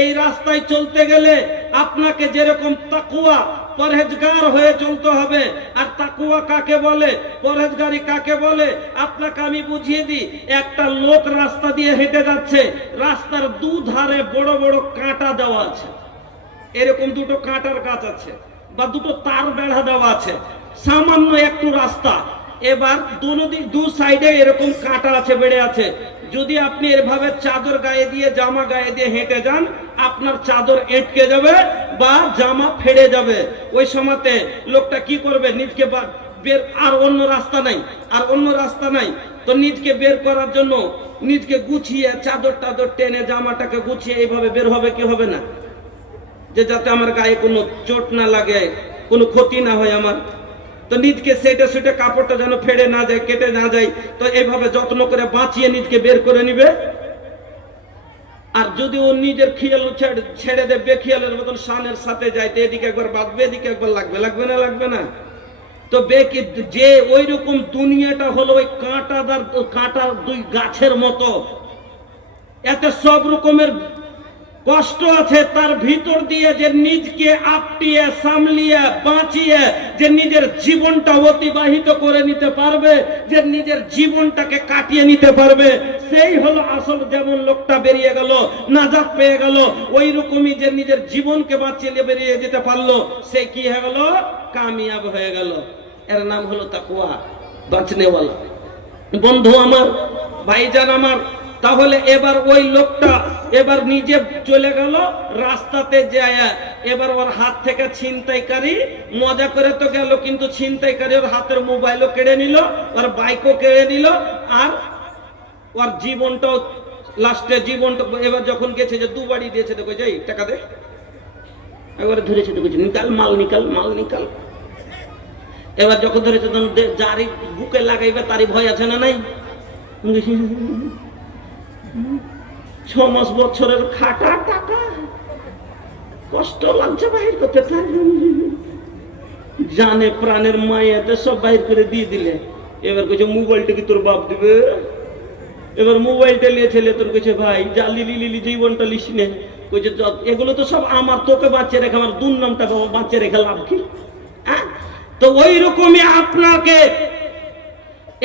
এই রাস্তায় চলতে গেলে আপনাকে যেরকম তাকওয়া পরহেজগার হয়ে চলতে হবে। আর তাকওয়া কাকে বলে, পরহেজগারি কাকে বলে, আপনাকে আমি বুঝিয়ে দিই। একটা লোক রাস্তা দিয়ে হেঁটে যাচ্ছে, রাস্তার দুধারে বড় বড় কাঁটা দেওয়া আছে, এরকম দুটো কাঁটার গাছ আছে বা দুটো তার বেড়া দেওয়া আছে, সামান্য একটু রাস্তা। এবার দু সাইডে এরকম কাঁটা আছে, বেড়ে আছে। যদি আপনি এভাবে চাদর গায়ে দিয়ে জামা গায়ে দিয়ে হেঁটে যান, আপনার চাদর এটকে যাবে বা জামা ফেড়ে যাবে। ওই সময়তে লোকটা কি করবে, নিজকে বের, আর অন্য রাস্তা নাই, আর অন্য রাস্তা নাই, তো নিজকে বের করার জন্য নিজকে গুছিয়ে চাদর টাদর টেনে জামাটাকে গুছিয়ে এইভাবে বের হবে কি হবে না, যে যাতে আমার গায়ে কোনো চোট না লাগে, কোনো ক্ষতি না হয় আমার। তো নিজকে সেটে সেটে কাপড়টা যেন ফেড়ে না যায়, কেটে না যায়, তো এইভাবে যত্ন করে বাঁচিয়ে নিজকে বের করে নিবে। আর যদি ও নিজের খেয়াল ছেড়ে দেয়, বেখিয়ালের মতন শানের সাথে যায়, তো এদিকে একবার বাঁধবে, এদিকে একবার লাগবে, লাগবে না লাগবে না? তো যে ওই রকম দুনিয়াটা হলো ওই কাঁটার দুই গাছের মতো, এতে সব রকমের কষ্ট আছে। তার ভিতর দিয়ে যে নিজকে আপটিয়ে সামলিয়ে বাঁচিয়ে যে নিজের জীবনটা অতিবাহিত করে নিতে পারবে, যে নিজের জীবনটাকে কাটিয়ে নিতে পারবে, সেই হলো আসল। যেমন লোকটা বেরিয়ে গেল, নাজাত পেয়ে গেল, ওই রকমই যে নিজের জীবনকে বাঁচিয়ে বেরিয়ে যেতে পারলো, সে কি হয়ে গেল, কামিয়াব হয়ে গেল। এর নাম হলো তাকওয়া, বাঁচনেওয়ালা। বন্ধু আমার, ভাইজান আমার, তাহলে এবার ওই লোকটা এবার নিজে চলে গেল রাস্তাতে যায়, এবার ওর হাত থেকে ছিনতাইকারী মজা করে তো গেল, কিন্তু ছিনতাইকারী ওর হাতের মোবাইলও কেড়ে নিল, ওর বাইকও কেড়ে নিল, আর ওর জীবনটাও লাস্টে জীবনটা। এবার যখন গেছে যে দুবাড়ি দিয়েছে, দেখো যে টাকা দে, একবারে ধরেছে, দেখেছি নিকাল মাল, নিকাল মাল, নিকাল। এবার যখন ধরেছে তখন যারই বুকে লাগাইবে তারই ভয় আছে না নাই? 6 মাস বছরের খাটা টাকা, কষ্ট লাগছে বাহির করতে, জানে প্রাণের মায়াতে সব বাহির করে দিয়ে দিলে। এবার কইছে মোবাইলটা কি তোর বাপ দিবে? এবার মোবাইলটা নিয়ে ছেলে তোর কইছে ভাই যা লিলি জীবনটা লিস নে। কইছে এগুলো তো সব আমার, তোকে বাঁচিয়ে রেখে আমার দুর্নামটা বাঁচিয়ে রেখে লাভ কি? তো ওই রকমই আপনাকে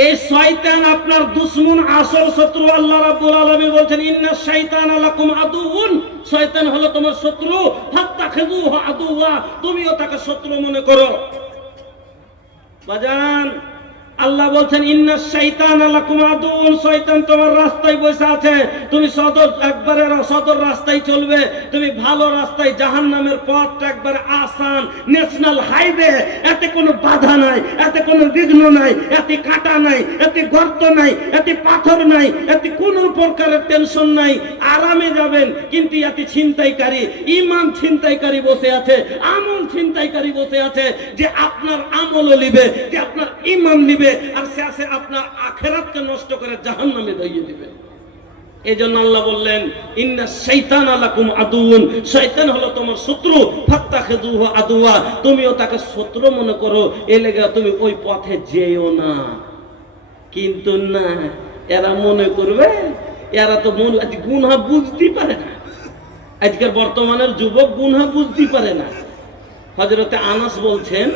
এই শয়তান আপনার দুশমন, আসল শত্রু। আল্লাহ রাব্বুল আলামিন বলছেন ইন্না শাইতানা লাকুম আদুউন, শয়তান হলো তোমার শত্রু, ফাত্তাখিযুহু আদুওয়া, তুমিও তাকে শত্রু মনে করো। বাজান, আল্লাহ বলছেন ইন্না শাইতানা লাকুম আদুউন, শয়তান তোমার রাস্তায় বসে আছে। তুমি একবারে সদর রাস্তায় চলবে, তুমি ভালো রাস্তায়, জাহান্নামের পথটা একবারে আসান, ন্যাশনাল হাইওয়ে, এতে কোনো বাধা নাই, এতে কোনো বিঘ্ন নাই, এতে কাঁটা নাই, এতে গর্ত নাই, এতে পাথর নাই, এতে কোনো প্রকারের টেনশন নাই, আরামে যাবেন। কিন্তু এতে ছিনতাইকারী, ঈমান ছিনতাইকারী বসে আছে, আমল ছিনতাইকারী বসে আছে, যে আপনার আমলও নিবে, যে আপনার ঈমান নিবে, আর শেষে আপনার আখিরাতকে নষ্ট করে জাহান্নামে দইয়ে দিবে। এজন্য আল্লাহ বললেন ইন্না শাইতানা লাকুম আদুউন, শয়তান হলো তোমার শত্রু, ফাত্তাখিযুহু আদুওয়া, তুমিও তাকে শত্রু মনে করো, এ লেগে তুমি ওই পথে যেও না। কিন্তু না, এরা মনে করবে এরা তো গুনাহ বুঝতে পারে না। আজকের বর্তমানের যুবক গুনাহ বুঝতে পারে না। হযরতে আনাস বলছেন,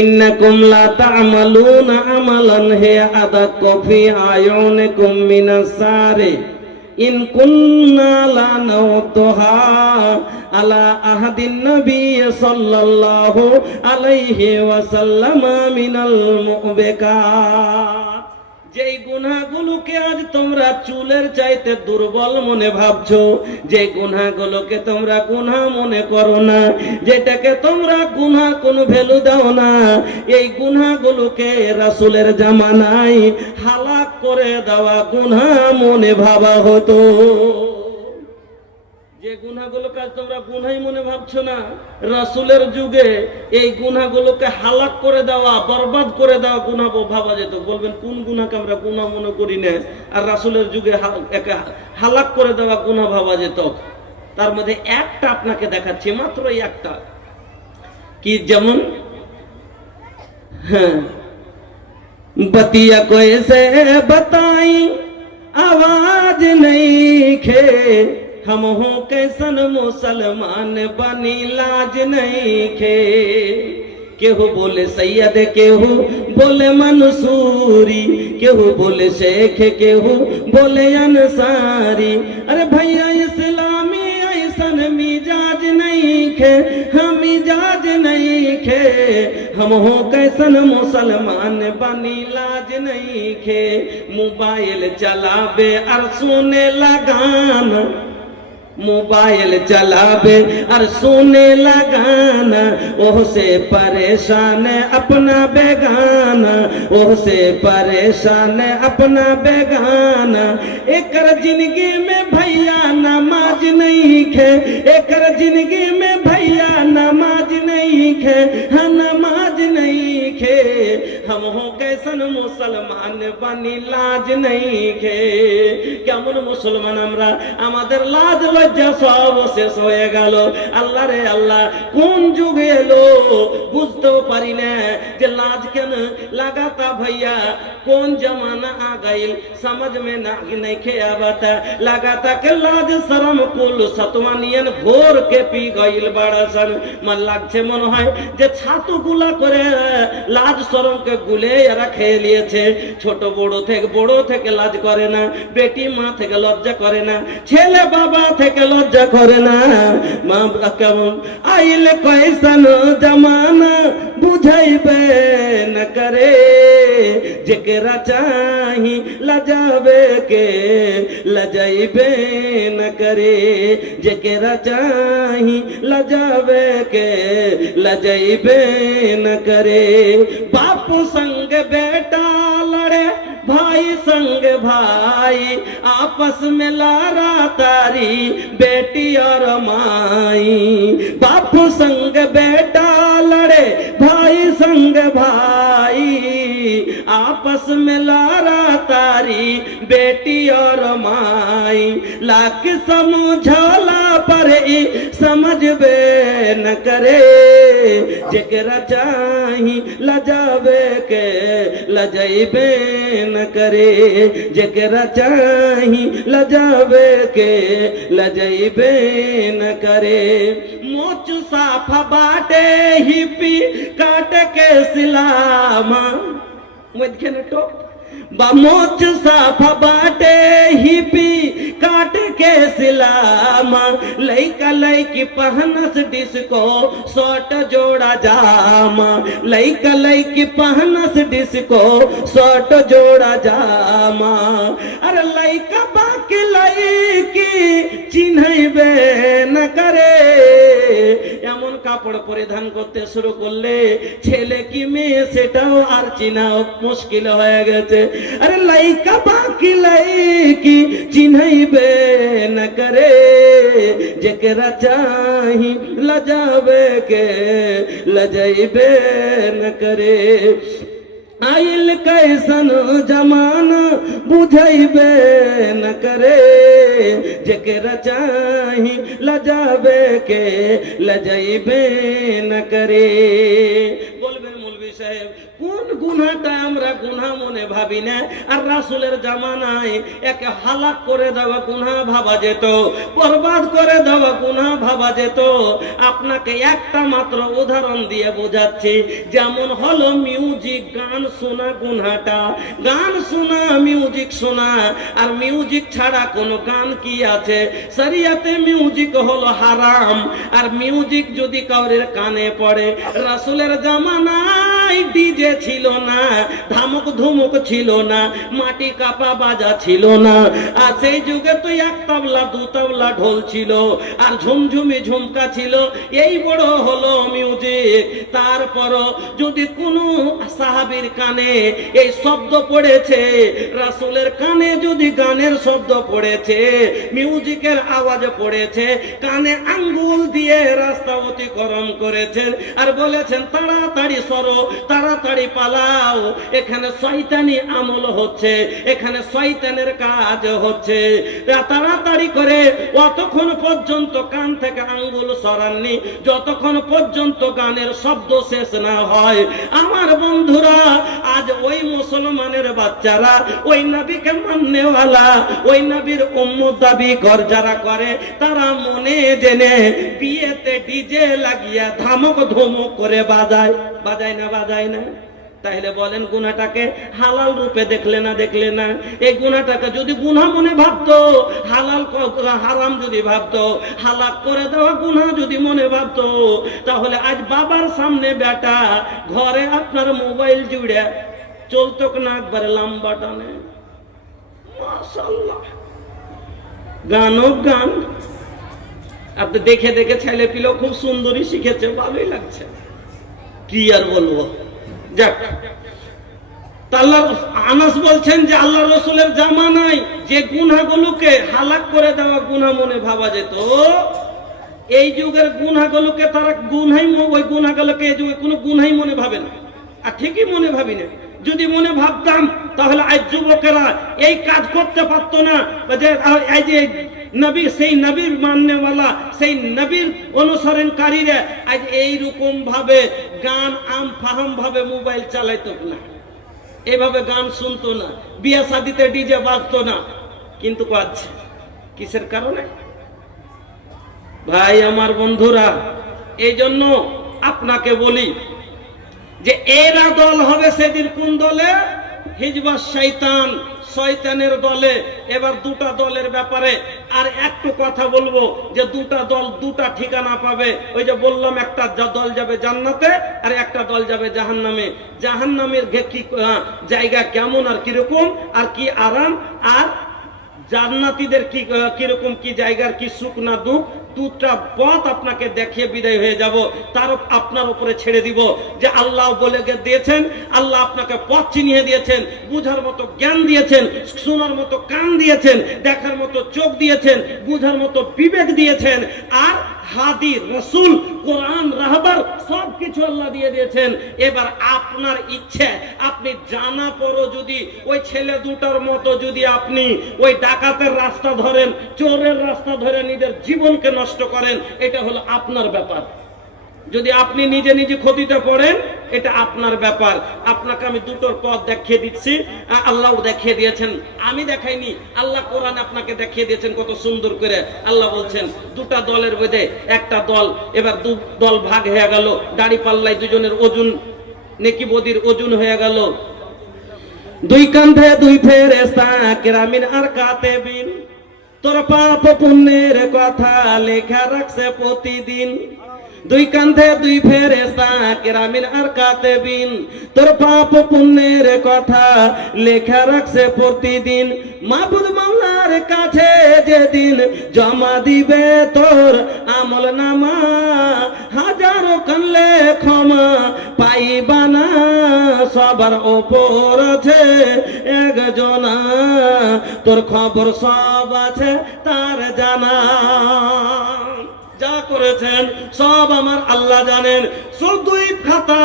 ইন্নাকুম লা তা'মালুনা আমালান হিয়া আদাক্কু ফি আয়ুনিকুম মিনাস সারি ইন কুন্না লা নাউতুহা আলা আহাদিন নবী সাল্লাল্লাহু আলাইহি ওয়াসাল্লাম মিনাল মুবিকাত। যেই গুনাহগুলোকে আজ তোমরা চুলের চাইতে দুর্বল মনে ভাবছো, যে গুনাহগুলোকে তোমরা গুনাহ মনে করো না, যেটাকে তোমরা গুনাহ কোনো ভ্যালু দাও না, এই গুনাহগুলোকে রাসূলের জামানায় হালাক করে দেওয়া গুনাহ মনে ভাবা হতো। যে গুনাহগুলোকে আজ তোমরা গুনাহই মনে ভাবছো না, রাসূলের যুগে এই গুনাহগুলোকে হালাক করে দেওয়া, বরবাদ করে দেওয়া গুনাহ ভাবা যেত। বলবেন কোন গুনাহকে আমরা গুনাহ মনে করি না, আর রাসূলের যুগে হালাক করে দেওয়া গুনাহ ভাবা যেত। তার মধ্যে একটা আপনাকে দেখাচ্ছি, মাত্র একটা। কি যেমন, হ্যাঁ, बतिया को ऐसे बताई आवाज नहीं खे, हम हो कैसन मुसलमान बनी लाज नहीं खे। केहू बोले सैयद, केहू बोले मंसूरी, केहू बोले शेख, केहू बोले अंसारी। अरे भैया इस्लामी ऐसन मिजाज नहीं खे, हम मिजाज नहीं खे, हम हो कैसन मुसलमान बनी लाज नहीं खे। मोबाइल चलावे और सुने लगाना, मोबाइल चलावे और सुने लगाना, ओह से परेशान अपना बेगाना, ओह से परेशान अपना बेगाना। एकर जिंदगी में भैया नमाज नहीं खे, एकर जिंदगी में भैया नमाज नहीं खे, हाँ नमाज नहीं खे। हम हो कैसन मुसलमान बनी लाज नहीं खे। কেমন মুসলমান আমরা, আমাদের লাজ লজ্জা সব শেষ হয়ে গেল। আল্লাহ রে আল্লাহ, কোন যুগে এলো বুঝতেও পারি না যে লাজ কেন লাগাতা भैया, कौन जमाना आ गइल समझ में नहीं खे आवता। लगाता के लाज शरम कुल सतवानियन घोर के पी गइल बड़सन। मन লাগছে মনে হয় যে ছাতু গুলা করে লাজ শরম কে গুলে এরা খেয়ে নিয়েছে। ছোট বড় থেকে লাজ করে না, বেটি মা থেকে লজ্জা করে না, ছেলে বাবা থেকে লজ্জা করে না। মা কেমন আইল কয়সান জামানা বুঝাইবে না করে, जेकरा चाही लजावे के लजाइबे न करे, जेकरा चाही लजावे के लजाइबे न करे। बाप संग बेटा लड़े, भाई संग भाई, आपस में लारा तारी बेटी और माई। बाप संग बेटा लड़े, भाई संग भाई, आपस में लारा तारी बेटी और माई। लाख समझौला पर ही समझ बे न करे, जेकरा चाही लजावे के लजाइबे न करे, जेकरा चाही लजावे के लजाइबे न करे। मोच साफा बाटे हिपी काट के सिलामा, मध्यान टोप मोच साफा बाटे हिपी काट के सिलामा। लइका लइकी पहनस डिस्को शॉर्ट जोड़ा जामा, लइका लइकी पहनस डिस्को शॉर्ट जोड़ा जामा। अरे लइका बाकी लइकी चिन्हइबे न करे, এমন কাপড় পরিধান করতে শুরু করলে ছেলে কি মেয়ে সেটাও আর চিনাও মুশকিল হয়ে গেছে। अरे लइका बाकी लइकी चिन्हइबे न करे, जेकरा चाही लजावे के लजाइबे न करे। आइल कैसन जमाना बुझाइबे न करे, जेकरा चाही लजावे के लजाइबे न करे। বলবেন মৌলভী সাহেব, কোন গুনাহটা আমরা গুনাহ মনে ভাবি না, আর রাসূলের জামানায় একে হালাক করে দেওয়া গুনাহ ভাবা যেত, বরবাদ করে দেওয়া গুনাহ ভাবা যেত। আপনাকে একটা মাত্র উদাহরণ দিয়ে বোঝাচ্ছি, যেমন হলো মিউজিক, গান শোনা গুনাহটা। গান শোনা, মিউজিক শোনা, আর মিউজিক ছাড়া কোনো গান কি আছে? শরীয়তে মিউজিক হলো হারাম। আর মিউজিক যদি কাউরের কানে পড়ে, রাসূলের জামানায় ডিজে ছিল না, ধামক ধুমক ছিল না, মাটি কাপা বাজা ছিল না, আর সেই যুগে তো এক তাবলা দু তাবলা ঢোল ছিল, আর ঝুমঝুমি ঝুমকা ছিল। এই বড় হলো মিউজিক। তারপরও যদি কোনো সাহাবীর কানে এই শব্দ পড়েছে, রাসূলের কানে যদি গানের শব্দ পড়েছে, মিউজিকের আওয়াজ পড়েছে, কানে আঙ্গুল দিয়ে রাস্তা অতিক্রম করেছেন আর বলেছেন তাড়াতাড়ি সরো, তাড়াতাড়ি পালাও, এখানে শয়তানি আমল হচ্ছে, এখানে শয়তানের কাজ হচ্ছে। তাড়াতাড়ি করে অতক্ষণ পর্যন্ত কান থেকে আঙ্গুল সরাননি যতক্ষণ পর্যন্ত গানের শব্দ শেষ না হয়। আমার বন্ধুরা, আজ ওই মুসলমানের বাচ্চারা, ওই নবীকে মাননেওয়ালা, ওই নবীর উম্মত দাবি কর যারা করে, তারা মনে জেনে বিয়েতে ডিজে লাগিয়া ধামক ধমক করে বাজায়। বাজায় না? বাজায় না? তাহলে বলেন গুনাহটাকে হালাল রূপে দেখলে না? দেখলে না? এই গুনাহটাকে যদি গুনাহ মনে ভাবতো, হালাল হারাম যদি ভাবতো, হালাক করে দেওয়া গুনাহ যদি মনে ভাবতো, তাহলে আজ বাবার সামনে বেটা ঘরে আপনার মোবাইল জুড়ে চলতো না একবারে লম্বা টানে, মাশাআল্লাহ, গানও গান। আপনি দেখে দেখে ছেলে পিলো খুব সুন্দরী শিখেছে, ভালোই লাগছে, কি আর বলবো। যাক, আল্লাহ আনাস বলছেন যে আল্লাহ রসুলের জামানায় যে গুনাহগুলোকে হালাক করে দেওয়া গুনাহ মনে ভাবা যেত, এই যুগের গুনাহগুলোকে তারা গুনাহই, ওই গুনাহগুলোকে এই যুগে কোনো গুনাহই মনে ভাবে না। আর ঠিকই মনে ভাবি না। যদি মনে ভাবতাম তাহলে আজ যুবকেরা এই কাজ করতে পারতো না, যে এই যে নবী, সেই নবীর মাননেওয়ালা, সেই নবীর অনুসরণকারীরা আজ এইরকম ভাবে গান আম ফাহাম ভাবে মোবাইল চালাইতো না, এভাবে গান শুনতো না, বিয়ে শাদিতে ডিজে বাজতো না। কিন্তু বাজছে কিসের কারণে? ভাই আমার বন্ধুরা, এই জন্য আপনাকে বলি যে এরা দল হবে সেদিন কোন দলে? হিজবাস শয়তান, শয়তানের দলে। এবার দুটা দলের ব্যাপারে আর একটু কথা বলবো, যে দুটা দল দুটা ঠিকানা পাবে। ওই যে বললাম, একটা দল যাবে জান্নাতে আর একটা দল যাবে জাহান্নামে। জাহান্নামের কি জায়গা কেমন আর কিরকম আর কি আরাম, আর জান্নাতীদের কি কিরকম কি জায়গার কি সুখ না দুঃখ, দুটা পথ আপনাকে দেখিয়ে বিদায় হয়ে যাব। তার আপনার উপরে ছেড়ে দিব যে আল্লাহ বলে দিয়েছেন, আল্লাহ আপনাকে পথ চিনিয়ে দিয়েছেন, বুঝার মতো জ্ঞান দিয়েছেন, শোনার মতো কান দিয়েছেন, দেখার মতো চোখ দিয়েছেন, বুঝার মতো বিবেক দিয়েছেন, আর হাদি রাসূল কোরআন রাহবার সব কিছু আল্লাহ দিয়ে দিয়েছেন। এবার আপনার ইচ্ছে, আপনি জানা পরও যদি ওই ছেলে দুটার মতো যদি আপনি ওই ডাকাতের রাস্তা ধরেন, চোরের রাস্তা ধরে নিজের জীবনকে নষ্ট করেন, এটা হলো আপনার ব্যাপার। যদি আপনি নিজে নিজে ক্ষতিতে পড়েন, এটা আপনার ব্যাপার। আপনাকে আমি দুটোর পথ দেখিয়ে দিচ্ছি, আল্লাহ দেখিয়ে দিয়েছেন, আমি দেখাইনি, আল্লাহ কোরআন আপনাকে দেখিয়ে দিয়েছেন কত সুন্দর করে। আল্লাহ বলছেন দুটা দলের মধ্যে একটা দল, এবার দু দল ভাগ হয়ে গেল, দাড়ি পাল্লাই দুজনের ওজন নেকি বদির ওজন হয়ে গেল। দুই কাঁধে দুই ফেরেশতা কিরামিন আর কাতেবিন, তোর পাপ পুণ্যের কথা লেখা রাখছে প্রতিদিন। দুই কাঁধে দুই ফেরেশতা কিরামিন আর কাতেবিন, তোর পাপ পুণ্যের কথা লেখা রাখছে প্রতিদিন। মাবুদ মাওলার কাছে যেদিন জমা দিবে তোর আমল নামা, হাজারো কানলে ক্ষমা পাইবা না, সবার ওপর আছে একজনা, তোর খবর সব আছে তার জানা। যা করেছেন সব আমার আল্লাহ জানেন, দুই খাতা,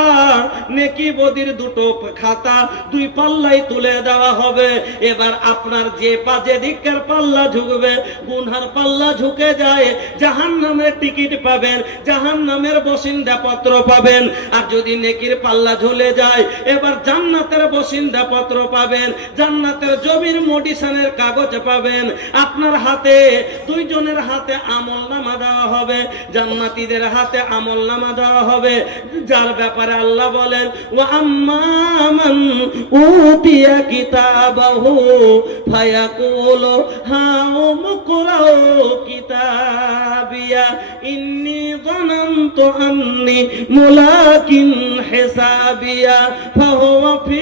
নেকি বদির দুটো খাতা দুই পাল্লাই তুলে দেওয়া হবে। এবার আপনার যে পাজে দিকের পাল্লা ঝুঁকবে, গুনহার পাল্লা ঝুঁকে যায়, জাহান্নামের টিকিট পাবেন, জাহান্নামের বসিন্দা পত্র পাবেন। আর যদি নেকির পাল্লা ঝুলে যায়, এবার জান্নাতের বসিন্দা পত্র পাবেন, জান্নাতের জমির মোডিশনের কাগজ পাবেন। আপনার হাতে, দুইজনের হাতে আমলনামা দেওয়া হবে, জান্নাতীদের হাতে আমলনামা দেওয়া হবে। যার ব্যাপারে আল্লাহ বলেন, ওয়া আম্মা মান উতিয়া কিতাবাহু ফায়াকুলু হাউম কুরাউ কিতাবিয়া ইন্নী যানানতু আন্নী মুলাকিন হিসাবিয়া ফাহুয়া ফি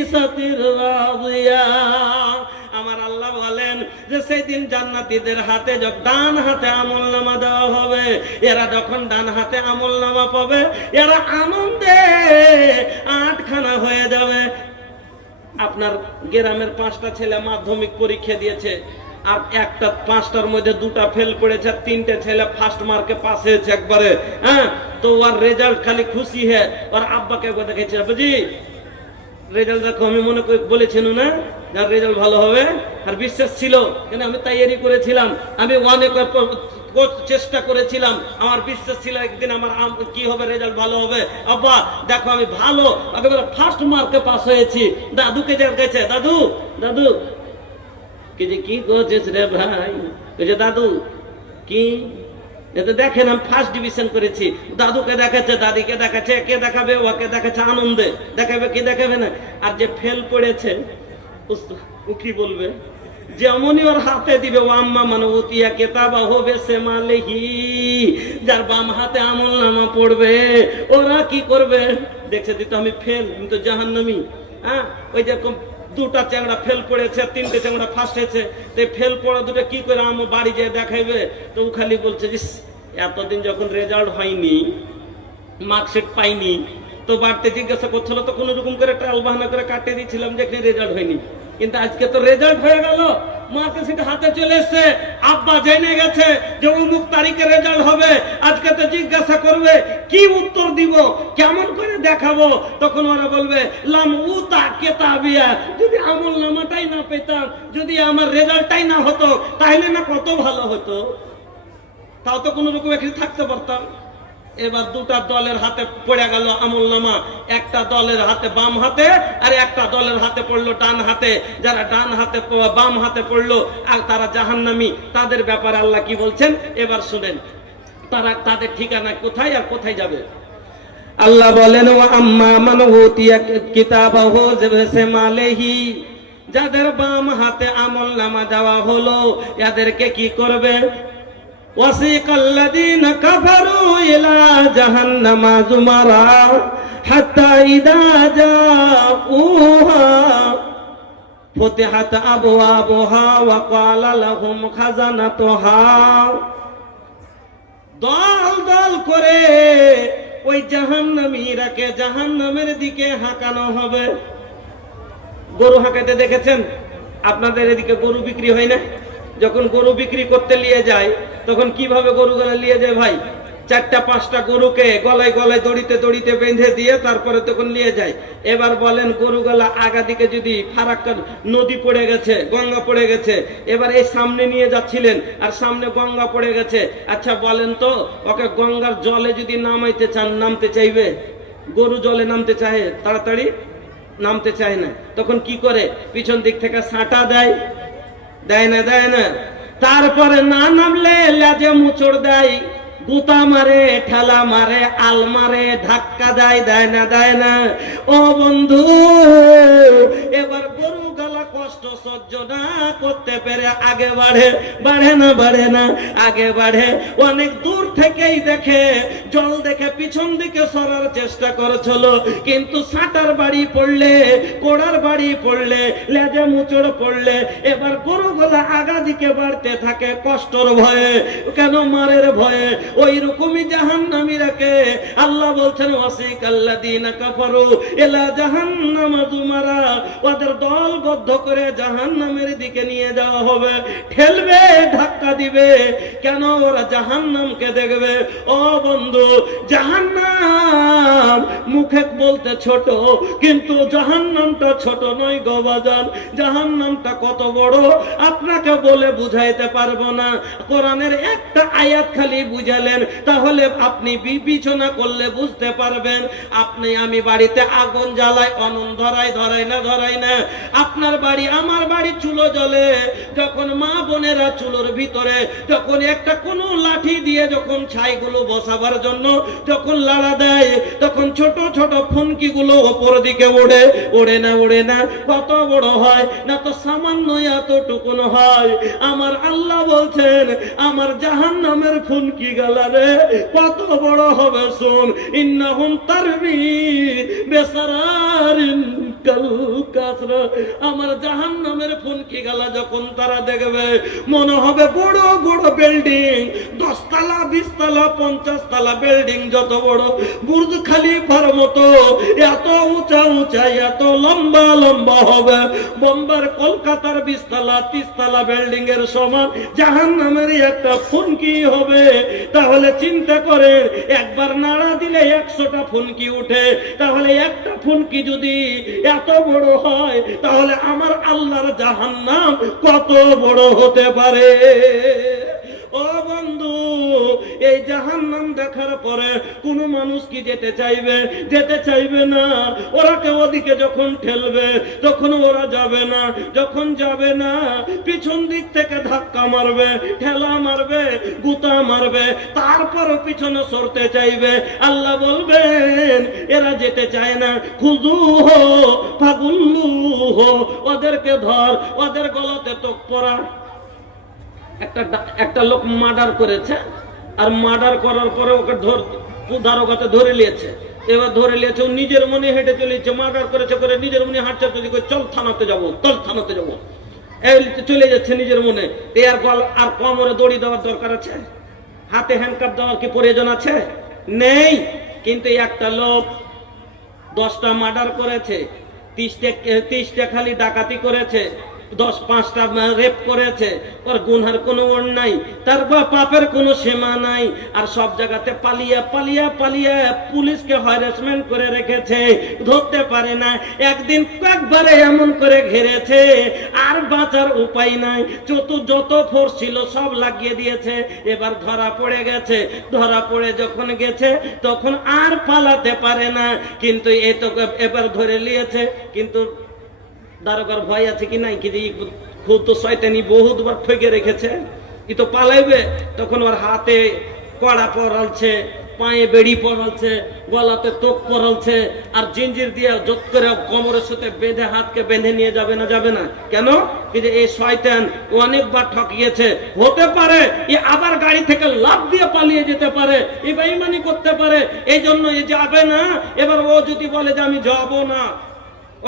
ঈসাতির রাদিয়া। আমার আল্লাহ বলেন যে সেই দিন জান্নাতীদের হাতে ডান হাতে আমলনামা দেওয়া হবে। এরা যখন ডান হাতে আমলনামা পাবে, এরা আনন্দে আটখানা হয়ে যাবে। আপনার গ্রামের 5টা ছেলে মাধ্যমিক পরীক্ষা দিয়েছে, আর একটা 5টার মধ্যে 2টা ফেল করেছে, আর 3টে ছেলে ফার্স্ট মার্কে পাস হয়েছে একবারে। হ্যাঁ, তো ওর রেজাল্ট খালি খুশি হ্যাঁ, ওর আব্বাকে দেখেছে, বুঝি রেজাল্ট দেখো, আমি মনে করি বলেছেন না যার রেজাল্ট ভালো হবে, আর বিশ্বাস ছিল, কেন আমি তৈরি করেছিলাম, আমি অনেক চেষ্টা করেছিলাম, আমার বিশ্বাস ছিল একদিন আমার কি হবে, রেজাল্ট ভালো হবে। আব্বা দেখো আমি ভালো একেবারে ফার্স্ট মার্কে পাস হয়েছি। দাদুকে যা গেছে, দাদু দাদু কি করছিস রে ভাই? দাদু কি দেখেন আমি ফার্স্ট ডিভিশন করেছি। দাদুকে দেখাচ্ছে, দাদিকে দেখাচ্ছে, কে দেখাবে? ওকে দেখাচ্ছে আনন্দে, দেখাবে কি দেখাবে না। আর যে ফেল করেছে ও কি বলবে? যেমনই ওর হাতে দিবে, ও আম্মা মানে উতিয়া কেতাবা হবে সে মালেহি, যার বাম হাতে আমলনামা পড়বে, ওরা কি করবে? দেখছে দিত আমি ফেল, আমি তো জাহান্নামী। হ্যাঁ, ওই যেরকম 2টা চ্যাংড়া ফেল পড়েছে, 3টে চ্যাংড়া ফার্স্ট হয়েছে, তো ফেল পড়া দুটো কি করে আমার বাড়ি যেয়ে দেখাইবে? তো ও খালি বলছে যে এতদিন যখন রেজাল্ট হয়নি, মার্কশিট পাইনি, তো বাড়িতে জিজ্ঞাসা করছিল, তো কোনো রকম করে টাল বাহানা করে কাটিয়ে দিয়েছিলাম যে রেজাল্ট হয়নি। কিন্তু আজকে তো রেজাল্ট হয়ে গেল, মার্কশিট হাতে চলে এসছে, আব্বা জেনে গেছে যে অমুক তারিখে রেজাল্ট হবে। আজকে তো জিজ্ঞাসা করবে, কি উত্তর দিব, কেমন করে দেখাবো? তখন ওরা বলবে লাম উতা কেতাবিয়া, যদি আমলনামাটাই না পেতাম, যদি আমার রেজাল্টটাই না হতো, তাহলে না কত ভালো হতো, তাও তো কোনো রকম এখানে থাকতে পারতাম। এবার 2টা দলের হাতে পড়ে গেল আমলনামা, একটা দলের হাতে বাম হাতে, আর একটা দলের হাতে পড়লো ডান হাতে। যারা ডান হাতে বাম হাতে পড়লো আর তারা জাহান্নামী। তাদের ব্যাপারে আল্লাহ কি বলছেন এবার শুনেন, তারা তাদের ঠিকানা কোথায় আর কোথায় যাবে। আল্লাহ বলেন, ওয়া আম্মা মান উতিয়া কিতাবাহু বিশিমালিহি, যাদের বাম হাতে আমলনামা দেওয়া হলো, এদেরকে কি করবে? وسيق الذين كفروا إلى جهنم زمرا حتى إذا جاءوها فتحت أبوابها وقال لهم خزنتها, দল দল করে ওই জাহান্নামীরাকে জাহান্নামের দিকে হাঁকানো হবে। গরু হাঁকাতে দেখেছেন? আপনাদের এদিকে গরু বিক্রি হয় না? যখন গরু বিক্রি করতে নিয়ে যায়, তখন কিভাবে গরুগুলো নিয়ে যায় ভাই? 4টা-5টা গরুকে গলায় গলায় দড়িতে দড়িতে বেঁধে দিয়ে তারপরে তখন নিয়ে যায়। এবার বলেন গরুগুলা আগা দিকে যদি ফারাক্কা নদী পড়ে গেছে, গঙ্গা পড়ে গেছে, এবার এই সামনে নিয়ে যাচ্ছিলেন আর সামনে গঙ্গা পড়ে গেছে, আচ্ছা বলেন তো ওকে গঙ্গার জলে যদি নামাইতে চান, নামতে চাইবে? গরু জলে নামতে চায়? তাড়াতাড়ি নামতে চায় না। তখন কি করে? পিছন দিক থেকে সাঁটা দেয়, দেয় না? দেয় না। তারপরে না নামলে লেজে মুচড় দেয়, গুতা মারে, ঠেলা মারে, আল মারে, ধাক্কা দেয়, দেয় না? দেয় না? ও বন্ধু, এবার গরু গলা কষ্ট সহ্য না করতে পেরে আগে বাড়ে, বাড়ে না? বাড়ে না? আগে বাড়ে। অনেক দূর থেকেই দেখে, জল দেখে পিছন দিকে সরার চেষ্টা করেছিল, কিন্তু সাঁটার বাড়ি পড়লে, কোড়ার বাড়ি পড়লে, লেজে মুচড় পড়লে, এবার গরু গলা আগা দিকে বাড়তে থাকে কষ্টর ভয়ে, কেন? মারের ভয়ে। ওই রকমই জাহান্নামীরাকে আল্লাহ বলছেন, ওয়াসিকাল্লাযীনা কাফারু ইলা জাহান্নামা যুমারা, ওদের দলবদ্ধ করে জাহান্নামের দিকে নিয়ে যাওয়া হবে, ঠেলবে, ধাক্কা দিবে। কেন? ওরা জাহান্নামকে দেখবে। ও বন্ধু, জাহান্নাম মুখে বলতে ছোট, কিন্তু জাহান্নামটা ছোট নয় গো বাজান। জাহান্নামটা কত বড় আপনাকে বলে বুঝাইতে পারবো না। কোরআনের একটা আয়াত খালি বুঝালেন, তাহলে আপনি বিবেচনা করলে বুঝতে পারবেন। আপনি আমি বাড়িতে আগুন জ্বালাই, অনন ধরাই না। আপনার বাড়ি আমার বাড়ি চুলো জ্বলে, যখন মা বোনেরা চুলোর ভিতরে যখন একটা কোনো লাঠি দিয়ে যখন ছাইগুলো বসাবার জন্য যখন লাড়া দেয়, তখন ছোট ছোট ফুনকি গুলো ওপর দিকে ওড়ে না। কত বড় হয় না, তো সামান্য এতটুকুন হয়। আমার আল্লাহ বলছেন আমার জাহান্নামের ফুনকি গালারে কত বড় হবে শুন। ইন্নাহুম তারমি বেসারারিন কাল কাসরা। আমার জাহান্নামের ফুনকি গালা যখন তারা দেখবে, মনে হবে বড় বড় বিল্ডিং, 10 তলা 20 তলা 50 তলা বিল্ডিং, যত বড় বুর্জ খলিফার মতো এত উঁচা এত লম্বা লম্বা হবে। বোম্বার কলকাতার 20 তলা 30 তলা বিল্ডিং এর সমান জাহান্নামের একটা ফুনকি হবে। তাহলে চিন্তা করে, একবার নাড়া দিলে 100টা ফুনকি উঠে, তাহলে একটা ফুনকি যদি এত বড় হয়, তাহলে আমার আল্লাহর জাহান্নাম কত বড় হতে পারে। ও বন্ধু, এই জাহান্নাম দেখার পরে কোন মানুষ কি যেতে চাইবে না। ওরা কেউ ওদিকে যখন ঠেলবে তখন ওরা যাবে না। যখন যাবে না, পিছন দিক থেকে ধাক্কা মারবে, ঠেলা মারবে, গুতা মারবে, তারপরও পিছনে সরতে চাইবে। আল্লাহ বলবেন এরা যেতে চায় না, খুযুহু ফাগুল্লুহু, ওদেরকে ধর, ওদের গলাতে তোক পরা। একটা লোক মার্ডার করেছে, আর মার্ডার করার পরে ওকে দারোগাতে ধরে নিয়েছে। এবার ধরে নিয়েছে, ও নিজের মনে হেঁটে চলেছে, মার্ডার করেছে করে নিজের মনে হাঁটছে, চল থানাতে যাবো এই চলে যাচ্ছে নিজের মনে। আর কোমরে দড়ি দেওয়ার দরকার আছে? হাতে হ্যান্ডকাপ দেওয়ার কি প্রয়োজন আছে? নেই। কিন্তু একটা লোক 10টা মার্ডার করেছে, 30টা খালি ডাকাতি করেছে, 5টা রেপ করেছে, ওর গুনহার কোনো অন্যায়, তার পাপের কোনো সীমা নাই। আর সব জায়গাতে পালিয়ে পুলিশকে হ্যারাসমেন্ট করে রেখেছে, ধরতে পারে না। একদিন একবারে এমন করে ঘেরেছে, আর বাঁচার উপায় নাই। যত ফোর্স ছিল সব লাগিয়ে দিয়েছে। এবার ধরা পড়ে গেছে। ধরা পড়ে যখন গেছে, তখন আর পালাতে পারে না। কিন্তু এ তো এবার ধরে নিয়েছে, কিন্তু দারোগার ভয় আছে কি নাই, কি খুব তো শয়তানি বহুতবার ঠকে রেখেছে, কি তো পালাইবে। তখন ওর হাতে কড়া পরালছে, পায়ে বেড়ি পরালছে, গলাতে তোক পরালছে, আর জিঞ্জির দিয়ে জোত করে কোমরের সাথে বেঁধে হাতকে বেঁধে নিয়ে যাবে না। কেন? এই শয়তান অনেকবার ঠকিয়েছে। হতে পারে এ আবার গাড়ি থেকে লাফ দিয়ে পালিয়ে যেতে পারে, এ বেঈমানি করতে পারে, এই জন্য এ যাবে না। এবার ও যদি বলে যে আমি যাব না,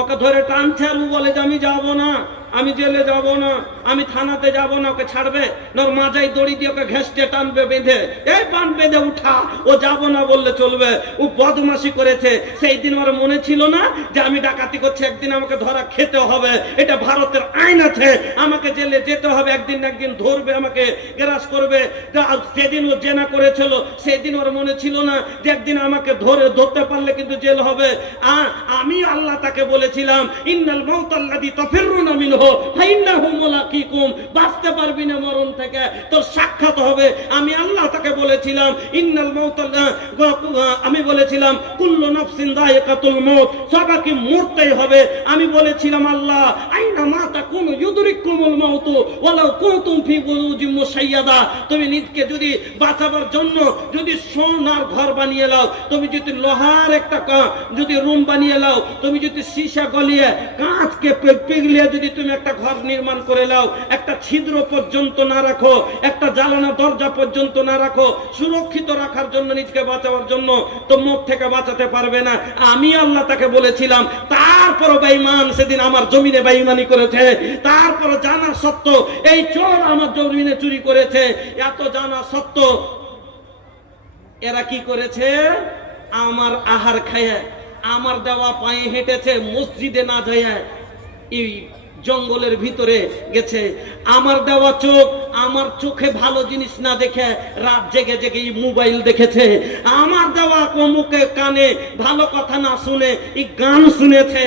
ওকে ধরে টানছে, আর ও বলে যে আমি যাব না, আমি জেলে যাব না, আমি থানাতে যাব না, ওকে ছাড়বে? নর মাজাই দড়ি দিয়ে ওকে ঘেঁষটে টানবে বেঁধে, এই পান বেঁধে উঠা, ও যাব না বললে চলবে? ও বদমাশি করেছে। সেই দিন ওর মনে ছিল না যে আমি ডাকাতি করছি, একদিন আমাকে ধরা খেতে হবে, এটা ভারতের আইন আছে, আমাকে জেলে যেতে হবে, একদিন ধরবে, আমাকে গ্রাস করবে। সেদিন ও জেনা করেছিল, সেদিন ওর মনে ছিল না যে একদিন আমাকে ধরতে পারলে কিন্তু জেল হবে। আমি আল্লাহ তাকে বলেছিলাম, ইন্নাল মাউতাল্লাযী তাফিরুনা মিনহু ফাইন্নাহু মুলাকীকুম, বাঁচতে পারবি না মরণ থেকে, তোর সাক্ষাৎ হবে। আমি আল্লাহ তাকে বলেছিলাম ইন্নাল আমি বলেছিলাম কুল্লু নাফসিন যায়িকাতুল মউত, সবাইকে মরতেই হবে। আমি বলেছিলাম আল্লাহ আইনা মা তাকুনু ইউদরিকুমুল মাউত ওয়ালাউ কুনতুম ফি বুরুজিম মুশাইয়াদা, তুমি নিজকে যদি বাঁচাবার জন্য যদি সোনার ঘর বানিয়ে নাও, তুমি যদি লোহার একটা যদি রুম বানিয়ে নাও, তুমি যদি সীসা গলিয়ে কাঁচকে পিঘলিয়ে যদি তুমি একটা ঘর নির্মাণ করে নাও, একটা ছিদ্র পর্যন্ত না রাখো, একটা জ্বালানো দরজা পর্যন্ত না রাখো, সুরক্ষিত রাখার জন্য, নিজকে বাঁচাবার জন্য, তো মুখ থেকে বাঁচাতে পারবে না। আমি আল্লাহ তাকে বলেছিলাম। তারপর বেঈমান সেদিন আমার জমিনে বেঈমানি করেছে, তারপর জানা সত্য এই চোর আমার জমিনে চুরি করেছে, এত জানা সত্য এরা কি করেছে? আমার আহার খায়, আমার দেওয়া পায়ে হেঁটেছে, মসজিদে না যায়, এই জঙ্গলের ভিতরে গেছে, আমার দেওয়া চোখ, আমার চোখে ভালো জিনিস না দেখে রাত জেগে জেগে মোবাইল দেখেছে, আমার দেওয়া কমুকে কানে ভালো কথা না শুনে এই গান শুনেছে,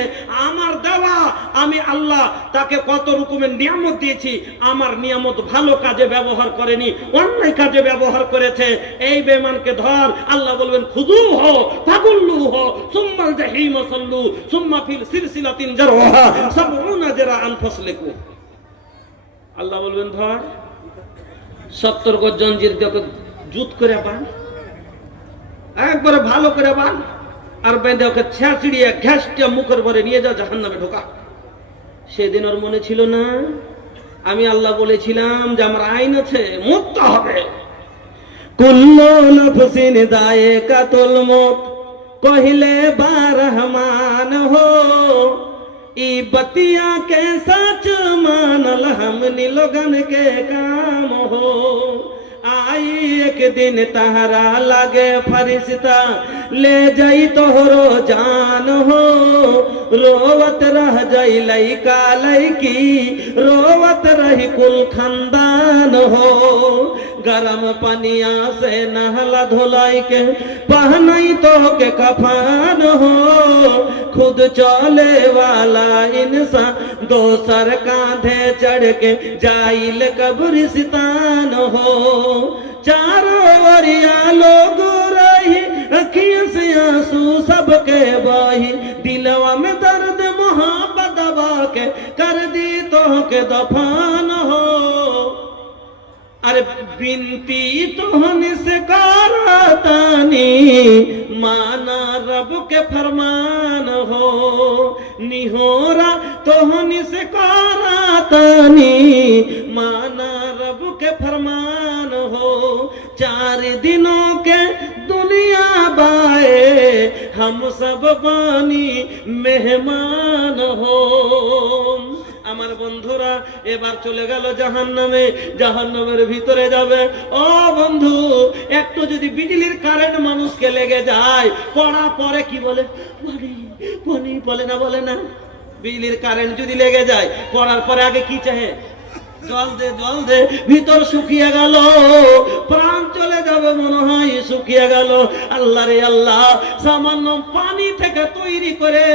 আমার দেওয়া আমি আল্লাহ তাকে কত রকমের নিয়ামত দিয়েছি, আমার নিয়ামত ভালো কাজে ব্যবহার করেনি, অন্যায় কাজে ব্যবহার করেছে, এই বেঈমানকে ধর। আল্লাহ বলবেন খুযুহ ফাগুল্লুহ সুম্মাল জাহিম সাল্লু সুম্মা ফিল সিলসিলাতিন জারহা সাবউনা যিরাআন ফাসলিকু। আল্লাহ বলবেন ধর 70 গজ জঞ্জির দিয়ে জুত করে বান, একবারে ভালো করে বান, আর বেঁধে ওকে ছেঁচড়িয়ে ঘ্যাসটিয়া মুখের ভরে নিয়ে যাও জাহান্নামে ঢোকা। সেদিন ওর মনে ছিল না আমি আল্লাহ বলেছিলাম যে আমার আইন আছে, মরতে হবে। কুল্লু নফসিন যায়কাতুল মউত কহিলে বা রহমান हो ई बतिया के सच मानल हमनी लोगन के काम हो। आई एक दिन तहरा लगे फरिश्ता ले जाई तोहरो जान हो। रोवत रह जाई लइका लइकी रोवत रही कुल खानदान हो। गरम पनिया से नहला धुलाई के पहनाई तो के कफन हो। खुद चले वाला इंसान दोसर कांधे चढ़ के जाइल कब्रिस्तान हो। चारों ओरिया लोग रही अखियों से आंसू सबके बही। दिलवा में दर्द मोहब्बत दबा के कर दी तो के दफन हो। अरे बिनती तोहन से करतानी माना रब के फरमान हो। निहोरा तोहन से करतानी माना रब के फरमान हो। 4 दिनों के दुनिया बाए हम सब बानी मेहमान हो। আমার বন্ধুরা এবার চলে গেল জাহান্নামে, জাহান্নামের ভিতরে যাবে। ও বন্ধু, একটু যদি বিজলির কারেন্ট মানুষকে লেগে যায় পড়া পরে কি বলে? পানি পানি বলে না, বলে না? বিজলির কারেন্ট যদি লেগে যায় পড়ার পরে আগে কি চাহে? জল দে জল দে। ভিতর শুকিয়ে গেল, প্রাণ চলে যাবে, মনে হয় শুকিয়ে গেল। আল্লাহ রে আল্লাহ, সামান্য পানি থেকে তৈরি করে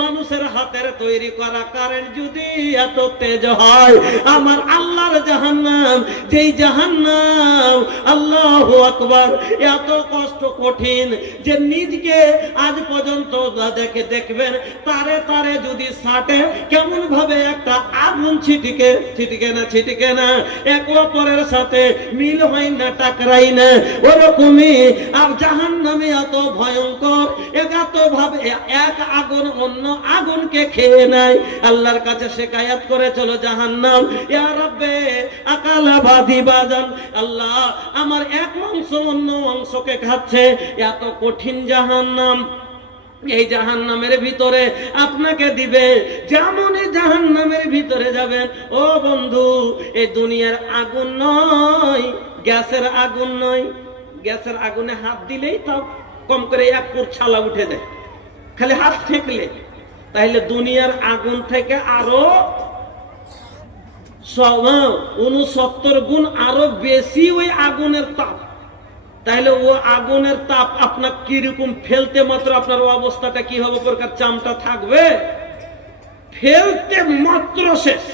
মানুষের হাতের তৈরি করা কারেন্ট যদি এত তেজ হয়, আমার আল্লাহর জাহান্নাম, যেই জাহান্নাম আল্লাহু আকবার এত কষ্ট কঠিন যে নিজকে আজ পর্যন্ত দেখে দেখবেন তারে তারে যদি সাটে কেমন ভাবে একটা আগুন ছিটিকে ছিটিকে না ছিটিকে না, এক অপরের সাথে মিল হয় না, টাকরাই না, ওরকমই আর জাহান্নামে এত ভয়ঙ্কর, এত ভাবে এক আগুন অন্য আগুনকে খেয়ে নেয়। আল্লাহর কাছে শিকায়াত করে চলো জাহান্নাম, ইয়া রাব্বে আকালা বাদি বাজান, আল্লাহ আমার এক অংশ অন্য অংশকে খাচ্ছে, এত কঠিন জাহান্নাম। এই জাহান্নামের ভিতরে আপনাকে দিবে, যেমনই জাহান্নামের ভিতরে যাবেন। ও বন্ধু, এই দুনিয়ার আগুন নয়, গ্যাসের আগুন নয়। গ্যাসের আগুনে হাত দিলেই তাও কম করে 1 ফুট ছালা উঠে যায়, খালি হাত ঠেকলে। তাইলে দুনিয়ার আগুন থেকে আরো 69 গুণ আরো বেশি ওই আগুনের তাপ। তাহলে ও আগুনের তাপ আপনার কিরকম ফেলতে মাত্র আপনার অবস্থাটা কি হবে? প্রকার চামটা থাকবে, ফেলতে মাত্র শেষ।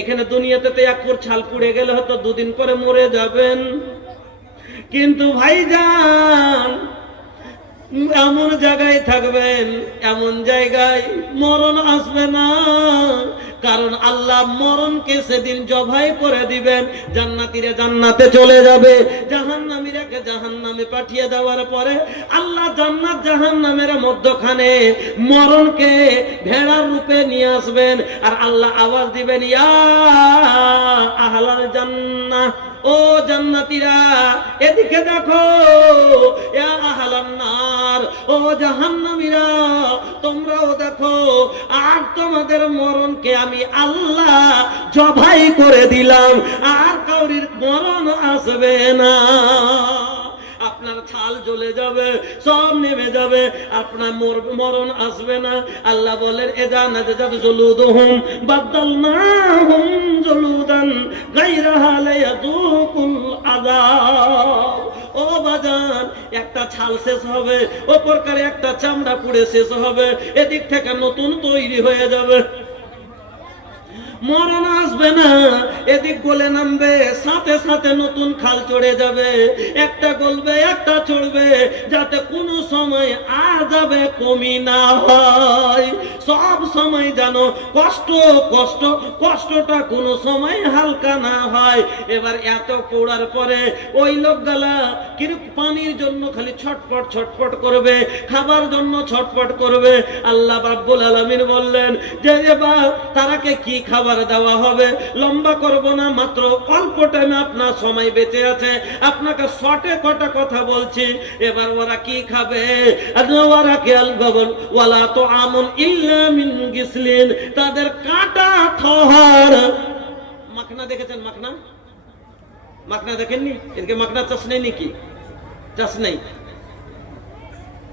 এখানে দুনিয়াতে তো 1 ফুট ছাল পুড়ে গেলে হয়তো 2 দিন পরে মরে যাবেন, কিন্তু ভাইজান এমন জায়গায় থাকবেন, এমন জায়গায় মরণ আসবে না। কারণ আল্লাহ মরণকে সেদিন জবাই করে দিবেন। জান্নাতীরা জান্নাতে চলে যাবে, জাহান্নামীরাকে জাহান্নামে পাঠিয়ে দেওয়ার পরে আল্লাহ জান্নাত জাহান্নামের মধ্যখানে মরণকে ভেড়ার রূপে নিয়ে আসবেন। আর আল্লাহ আওয়াজ দিবেন, ইয়া আহলাল জান্নাহ, ও জান্নাতীরা এদিকে দেখো, ইয়া আহলান নার, ও জাহান্নামীরা তোমরাও দেখো। আর তোমাদের মরণকে আমি আল্লাহ জবাই করে দিলাম, আর কাউরির মরণ আসবে না। আপনার ছাল খাল জ্বলে যাবে, সব নেমে যাবে, আপনার মরণ আসবে না। আল্লাহ বলেন এজা নাজাত জুলুদুহুম বাদদালনাহুম জুলুদান গায়রাহা লিয়াযুকুল আযাব। ও বাজান, একটা ছাল শেষ হবে, ওপরকার একটা চামড়া পুড়ে শেষ হবে, এদিক থেকে নতুন তৈরি হয়ে যাবে। মরণ আসবে না, এদিক গলে নামবে, সাথে সাথে নতুন খাল চড়ে যাবে, একটা গলবে একটা চড়বে, যাতে কোনো সময় আযাবে কমি না হয়। সব সময় যেন কষ্টটা কোনো সময় হালকা না হয়। এবার এত পোড়ার পরে ওই লোকগুলা কিরূপ পানির জন্য খালি ছটফট করবে, খাবার জন্য ছটফট করবে। আল্লাহ রাব্বুল আলামিন বললেন যে এবার তারাকে কি খাবার দেওয়া হবে? লম্বা করব না, মাত্র অল্প টাইমে আপনার সময় বেঁচে আছে, আপনাকে শর্টে কটা কথা বলছি। এবার ওরা কি খাবে? ওরা খেয়াল খবর ওয়ালা তো আমন ইল্লা মিন গিসলিন, তাদের কাটা থর। মাখনা দেখেছেন? মাখনা দেখেননি? এদিকে মাখনা চাষ নেই নাকি? চাষ নেই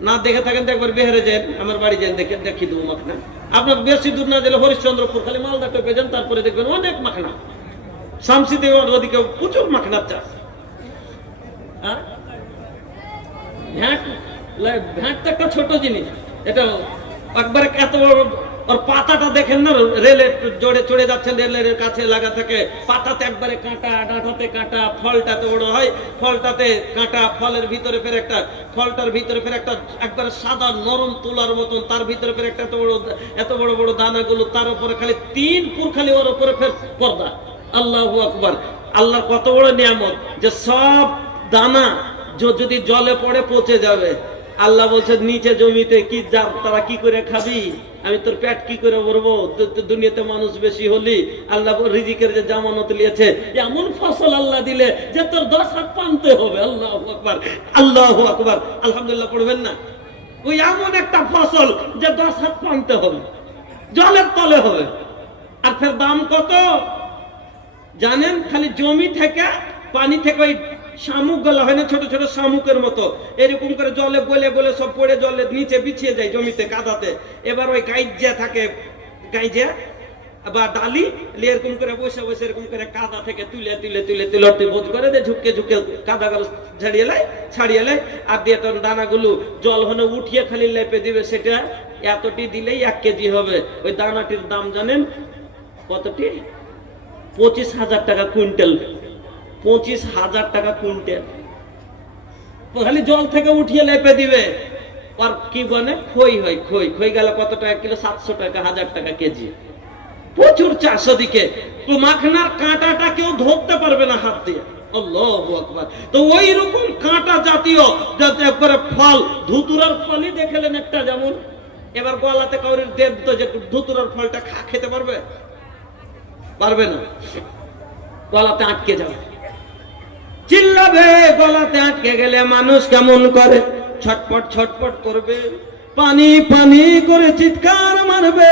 না? দেখে থাকেন তো একবার বিহারে যান, আমার বাড়ি যান, দেখি দেবো মাখনা। আপনার বেশি দূর না গেলে হরিশ্চন্দ্রপুর, খালি মালদা টোপে যান, তারপরে দেখবেন অনেক মাখনা। শামসিতে ওদিকে প্রচুর মাখনার চাষ। ভ্যাট তো একটা ছোট জিনিস, এটা একবারে এত বড়। ওর পাতাটা দেখেন না, রেলের জোরে চড়ে যাচ্ছেন, রেলের কাছে লাগা থাকে, পাতাতে একবারে কাঁটা, ডাঁটাতে কাঁটা, ফলটাতে বড় হয়, ফলটাতে কাঁটা, ফলের ভিতরে ফের একটা, ফলটার ভিতরে ফের একটা একবারে সাদা নরম তুলার মতন, তার ভিতরে ফের একটা এত বড় বড় দানাগুলো, তার উপরে খালি 3 ফুট খালি ওর উপরে ফের পর্দা। আল্লাহু আকবার! আল্লাহর কত বড় নিয়ামত যে সব দানা যদি জলে পড়ে পচে যাবে। আল্লাহ বলছে নিচে জমিতে কি তারা কি করে খাবি? আমি তোর পেট কি করে ভরবো? দুনিয়াতে মানুষ বেশি হলি, আল্লাহ রিজিকের যে জামানত নিয়েছে, এমন ফসল আল্লাহ দিলে যে তোর 10 হাত পানতে হবে। আল্লাহু আকবার, আল্লাহু আকবার, আলহামদুলিল্লাহ পড়বেন না? ওই এমন একটা ফসল যে 10 হাত পানতে হবে, জলের তলে হবে। আর ফের দাম কত জানেন? খালি জমি থেকে, পানি থেকে ওই শামুক গলা হয় না, ছোট ছোট শামুকের মতো, এরকম করে জলে গলে গলে সব পড়ে জলে নিচে বিছিয়ে যায় জমিতে, কাদাতে। এবার ওই গাইজা থাকে, গাইজা বা ডালি এরকম করে বসে বসে এরকম করে কাদা থেকে তুলে তুলে তুলে তুলে বোঝ করে দেয়, ঝুঁকে ঝুঁকে কাদা গুলো ছাড়িয়ে লাই, আর দিয়ে তখন দানাগুলো জল হনে উঠিয়ে খালি লেপে দিবে। সেটা এতটি দিলেই 1 কেজি হবে। ওই দানাটির দাম জানেন কতটি? 25,000 টাকা কুইন্টাল। 25,000 টাকা কুইন্টাল, খালি জল থেকে উঠিয়ে লেপে দিবে। আর কি বলে খই হয়, খই গেলে কত টাকা কিলো? 700 টাকা, 1000 টাকা কেজি। প্রচুর চাষ। ওদিকে তো মাখনার কাঁটাটা কেউ ধরতে পারবে না হাত দিয়ে। আল্লাহু আকবার! তো ওই রকম কাঁটা জাতীয় যাতে একবারে ফল, ধুতুরার ফলই দেখলেন একটা যেমন। এবার গলাতে কাউরির দেব তো যে ধুতুরার ফলটা খেতে পারবে না, গলাতে আটকে যাবে, চিল্লাবে। গলাতে আটকে গেলে মানুষ কেমন করে? ছটপট করবে, পানি পানি করে চিৎকার মারবে।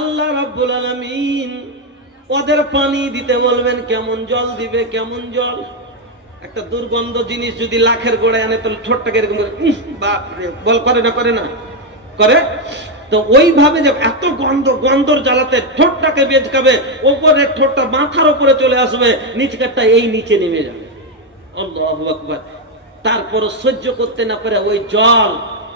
আল্লাহ রাব্বুল আলামিন ওদের পানি দিতে বলবেন, কেমন জল দিবে? কেমন জল? একটা দুর্গন্ধ জিনিস যদি লাখের গোড়ায় আনে, তাহলে ঠোঁটটাকে এরকম বাপ রে বল করে না করে? তো ওইভাবে যে এত গন্ধর জ্বালাতে ঠোঁটটাকে বেজকাবে, ওপরের ঠোঁটটা মাথার উপরে চলে আসবে, নিচকারটা এই নিচে নেমে যাবে। আল্লাহু আকবার! তারপর সহ্য করতে না পারে ওই জল,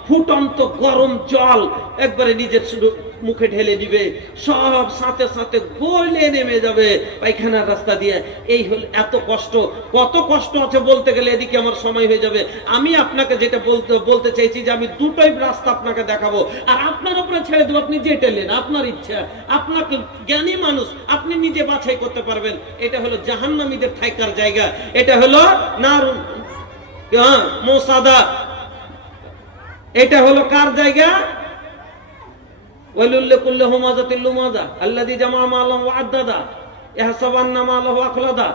ফুটন্ত গরম জল একবারে নিজের শুধু মুখে ঢেলে দিবে, সব সাথে সাথে গলে নেমে যাবে পায়খানার রাস্তা দিয়ে। এই হল এত কষ্ট। কত কষ্ট আছে বলতে গেলে এদিকে আমার সময় হয়ে যাবে। আমি আপনাকে যেটা বলতে চাইছি যে আমি দুটোই রাস্তা আপনাকে দেখাবো, আর আপনার উপরে ছেড়ে দেবো, আপনি যেটা নেন, আপনার ইচ্ছা। আপনাকে জ্ঞানী মানুষ, আপনি নিজে বাছাই করতে পারবেন। এটা হলো জাহান্নামীদের থাকার জায়গা, এটা হলো নারুন মোসাদা। এটা হলো কার জায়গা? ওয়াইলুল লিকুল্লি হুমাযাতিল লুমাযা আল্লাযী জামা মালাহু ওয়া আদ্দাদা ইয়াহসাবান্না মালাহু আখলাদা